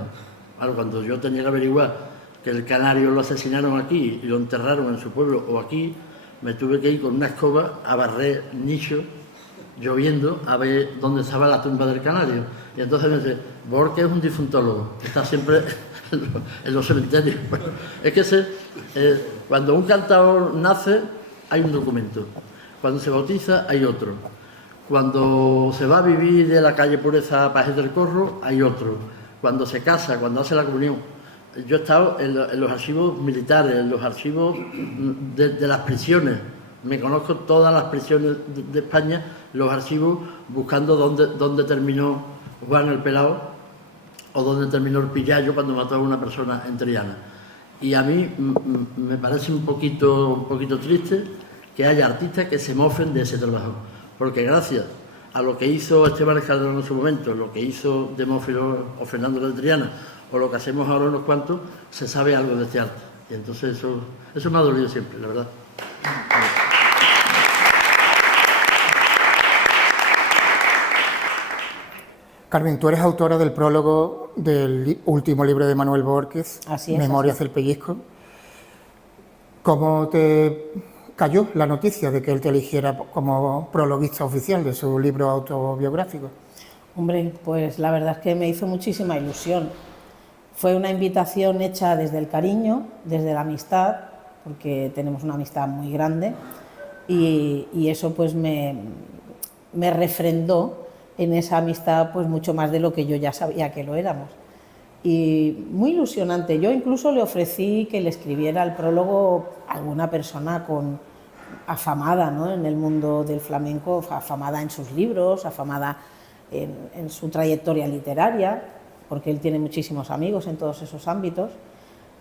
Claro, cuando yo tenía que averiguar que el canario lo asesinaron aquí y lo enterraron en su pueblo o aquí, me tuve que ir con una escoba a barrer nichos, lloviendo, a ver dónde estaba la tumba del canario. Y entonces me dice, Borges es un difuntólogo, está siempre en los cementerios. Bueno, es que cuando un cantador nace hay un documento, cuando se bautiza hay otro, cuando se va a vivir de la calle Pureza a Pajes del Corro hay otro, cuando se casa, cuando hace la comunión. Yo he estado en los archivos militares, en los archivos de las prisiones. Me conozco todas las prisiones de España, los archivos, buscando dónde terminó Juan el Pelao o dónde terminó el Pillayo cuando mató a una persona en Triana. Y a mí me parece un poquito triste que haya artistas que se mofen de ese trabajo, porque gracias a lo que hizo Esteban Calderón en su momento, lo que hizo Demófilo o Fernando de Triana, o lo que hacemos ahora unos cuantos, se sabe algo de este arte. Y entonces eso me ha dolido siempre, la verdad. Carmen, tú eres autora del prólogo del último libro de Manuel Borges, Así es, Memorias así es. del Pellizco. ¿Cómo te cayó la noticia de que él te eligiera como prologuista oficial de su libro autobiográfico? Hombre, pues la verdad es que me hizo muchísima ilusión. Fue una invitación hecha desde el cariño, desde la amistad, porque tenemos una amistad muy grande, y eso pues me refrendó en esa amistad pues mucho más de lo que yo ya sabía que lo éramos. Y muy ilusionante. Yo incluso le ofrecí que le escribiera el prólogo a alguna persona afamada, ¿no?, en el mundo del flamenco, afamada en sus libros, afamada en su trayectoria literaria, porque él tiene muchísimos amigos en todos esos ámbitos,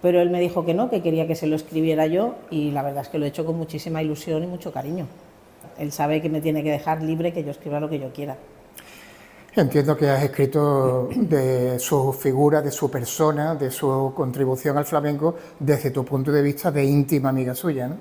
pero él me dijo que no, que quería que se lo escribiera yo, y la verdad es que lo he hecho con muchísima ilusión y mucho cariño. Él sabe que me tiene que dejar libre, que yo escriba lo que yo quiera. Entiendo que has escrito de su figura, de su persona, de su contribución al flamenco desde tu punto de vista de íntima amiga suya, ¿no?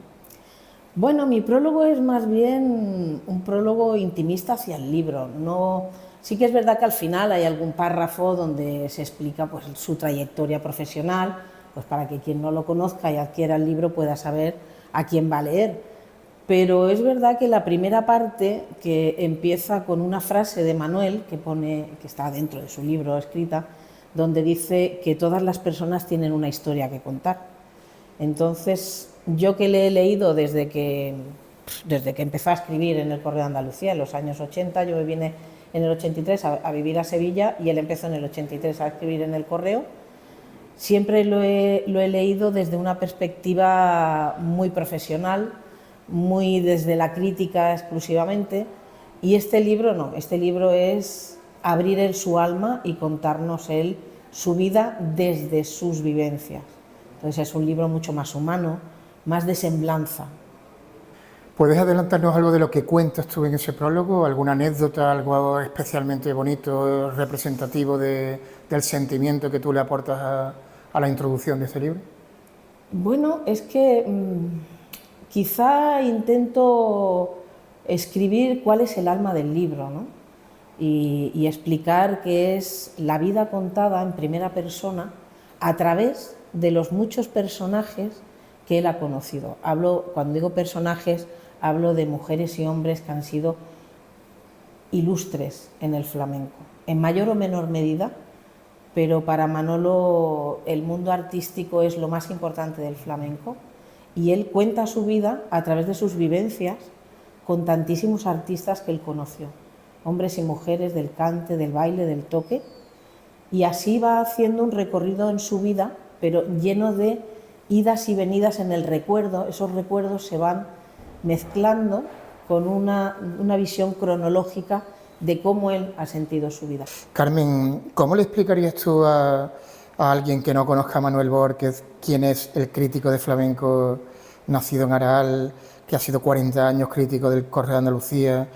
Bueno, mi prólogo es más bien un prólogo intimista hacia el libro. No, sí que es verdad que al final hay algún párrafo donde se explica pues, su trayectoria profesional, pues para que quien no lo conozca y adquiera el libro pueda saber a quién va a leer. Pero es verdad que la primera parte, que empieza con una frase de Manuel, que está dentro de su libro escrita, donde dice que todas las personas tienen una historia que contar. Entonces, yo que le he leído desde que empezó a escribir en el Correo de Andalucía, en los años 80, yo me vine en el 83 a vivir a Sevilla y él empezó en el 83 a escribir en el Correo, siempre lo he leído desde una perspectiva muy profesional, muy desde la crítica exclusivamente, y este libro no, este libro es abrir él su alma y contarnos él su vida desde sus vivencias. Entonces es un libro mucho más humano, más de semblanza. ¿Puedes adelantarnos algo de lo que cuentas tú en ese prólogo? ¿Alguna anécdota, algo especialmente bonito, representativo del sentimiento que tú le aportas a la introducción de este libro? Bueno, es que quizá intento escribir cuál es el alma del libro, ¿no? Y explicar que es la vida contada en primera persona a través de los muchos personajes que él ha conocido. Cuando digo personajes, hablo de mujeres y hombres que han sido ilustres en el flamenco, en mayor o menor medida, pero para Manolo el mundo artístico es lo más importante del flamenco y él cuenta su vida a través de sus vivencias con tantísimos artistas que él conoció, hombres y mujeres del cante, del baile, del toque, y así va haciendo un recorrido en su vida, pero lleno de idas y venidas en el recuerdo. Esos recuerdos se van mezclando con una visión cronológica de cómo él ha sentido su vida. Carmen, ¿cómo le explicarías tú a alguien que no conozca a Manuel Bórquez quién es el crítico de flamenco nacido en Aral, que ha sido 40 años crítico del Correo de Andalucía,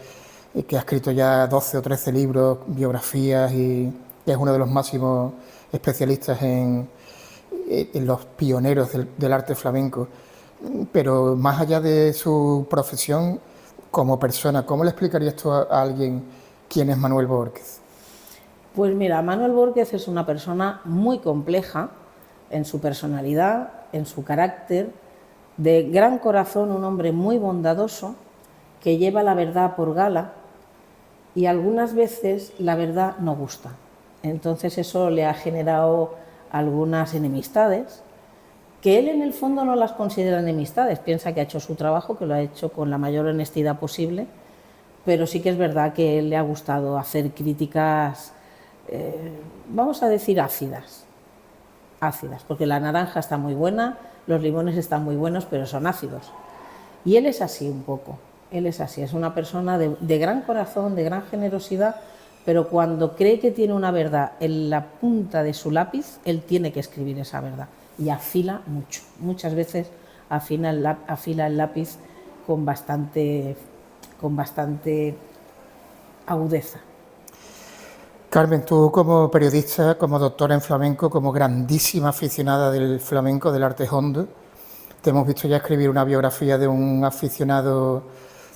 que ha escrito ya 12 o 13 libros, biografías y que es uno de los máximos especialistas en los pioneros del arte flamenco? Pero más allá de su profesión como persona, ¿cómo le explicarías tú a alguien quién es Manuel Bórquez? Pues mira, Manuel Bórquez es una persona muy compleja en su personalidad, en su carácter, de gran corazón, un hombre muy bondadoso, que lleva la verdad por gala y algunas veces la verdad no gusta. Entonces eso le ha generado algunas enemistades, que él en el fondo no las considera enemistades, piensa que ha hecho su trabajo, que lo ha hecho con la mayor honestidad posible, pero sí que es verdad que él le ha gustado hacer críticas, vamos a decir ácidas, porque la naranja está muy buena, los limones están muy buenos, pero son ácidos. Y él es así un poco, él es así, es una persona de gran corazón, de gran generosidad, pero cuando cree que tiene una verdad en la punta de su lápiz, él tiene que escribir esa verdad y afila mucho. Muchas veces afila el lápiz con bastante agudeza. Carmen, tú como periodista, como doctora en flamenco, como grandísima aficionada del flamenco, del arte hondo, te hemos visto ya escribir una biografía de un aficionado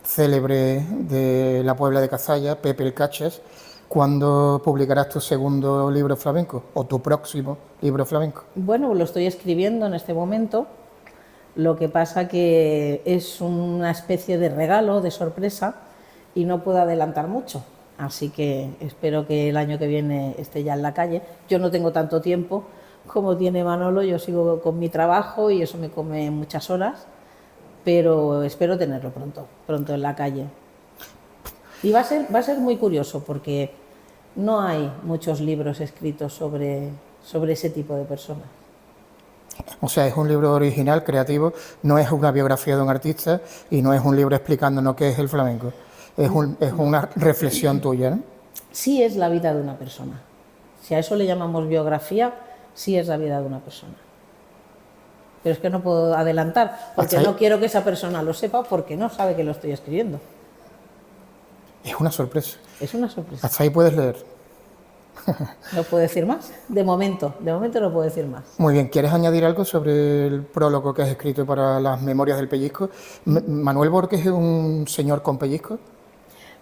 célebre de la Puebla de Cazalla, Pepe el Cachas. ¿Cuándo publicarás tu segundo libro flamenco o tu próximo libro flamenco? Bueno, lo estoy escribiendo en este momento, lo que pasa que es una especie de regalo, de sorpresa, y no puedo adelantar mucho, así que espero que el año que viene esté ya en la calle. Yo no tengo tanto tiempo como tiene Manolo, yo sigo con mi trabajo y eso me come muchas horas, pero espero tenerlo pronto en la calle. Y va a ser muy curioso porque no hay muchos libros escritos sobre ese tipo de personas. O sea, es un libro original, creativo, no es una biografía de un artista y no es un libro explicándonos qué es el flamenco. Es una reflexión tuya, ¿no? Sí es la vida de una persona. Si a eso le llamamos biografía, sí es la vida de una persona. Pero es que no puedo adelantar, porque no quiero que esa persona lo sepa porque no sabe que lo estoy escribiendo. Es una sorpresa. Es una sorpresa. Hasta ahí puedes leer. No puedo decir más, de momento no puedo decir más. Muy bien, ¿quieres añadir algo sobre el prólogo que has escrito para las Memorias del Pellizco? ¿Manuel Borges es un señor con pellizco?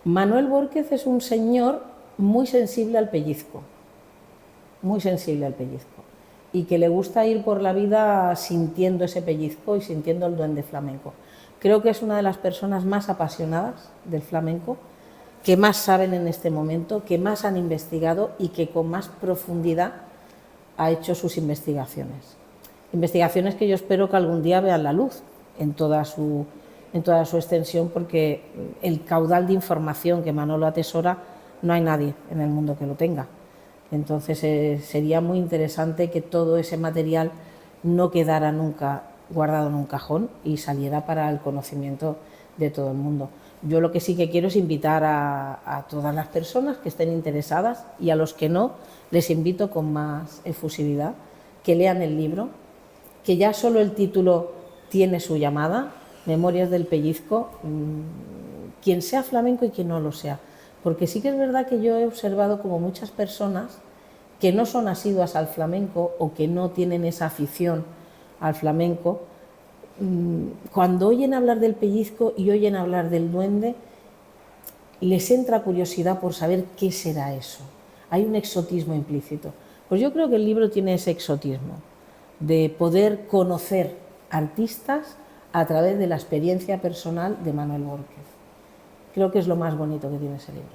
Manuel Borges es un señor muy sensible al pellizco, muy sensible al pellizco, y que le gusta ir por la vida sintiendo ese pellizco y sintiendo el duende flamenco. Creo que es una de las personas más apasionadas del flamenco, que más saben en este momento, que más han investigado y que con más profundidad ha hecho sus investigaciones. Investigaciones que yo espero que algún día vean la luz en toda su extensión, porque el caudal de información que Manolo atesora no hay nadie en el mundo que lo tenga. Entonces sería muy interesante que todo ese material no quedara nunca guardado en un cajón y saliera para el conocimiento de todo el mundo. Yo lo que sí que quiero es invitar a todas las personas que estén interesadas, y a los que no, les invito con más efusividad que lean el libro, que ya solo el título tiene su llamada, Memorias del Pellizco, quien sea flamenco y quien no lo sea. Porque sí que es verdad que yo he observado como muchas personas que no son asiduas al flamenco o que no tienen esa afición al flamenco, cuando oyen hablar del pellizco y oyen hablar del duende, les entra curiosidad por saber qué será eso. Hay un exotismo implícito. Pues yo creo que el libro tiene ese exotismo, de poder conocer artistas a través de la experiencia personal de Manuel Borges. Creo que es lo más bonito que tiene ese libro.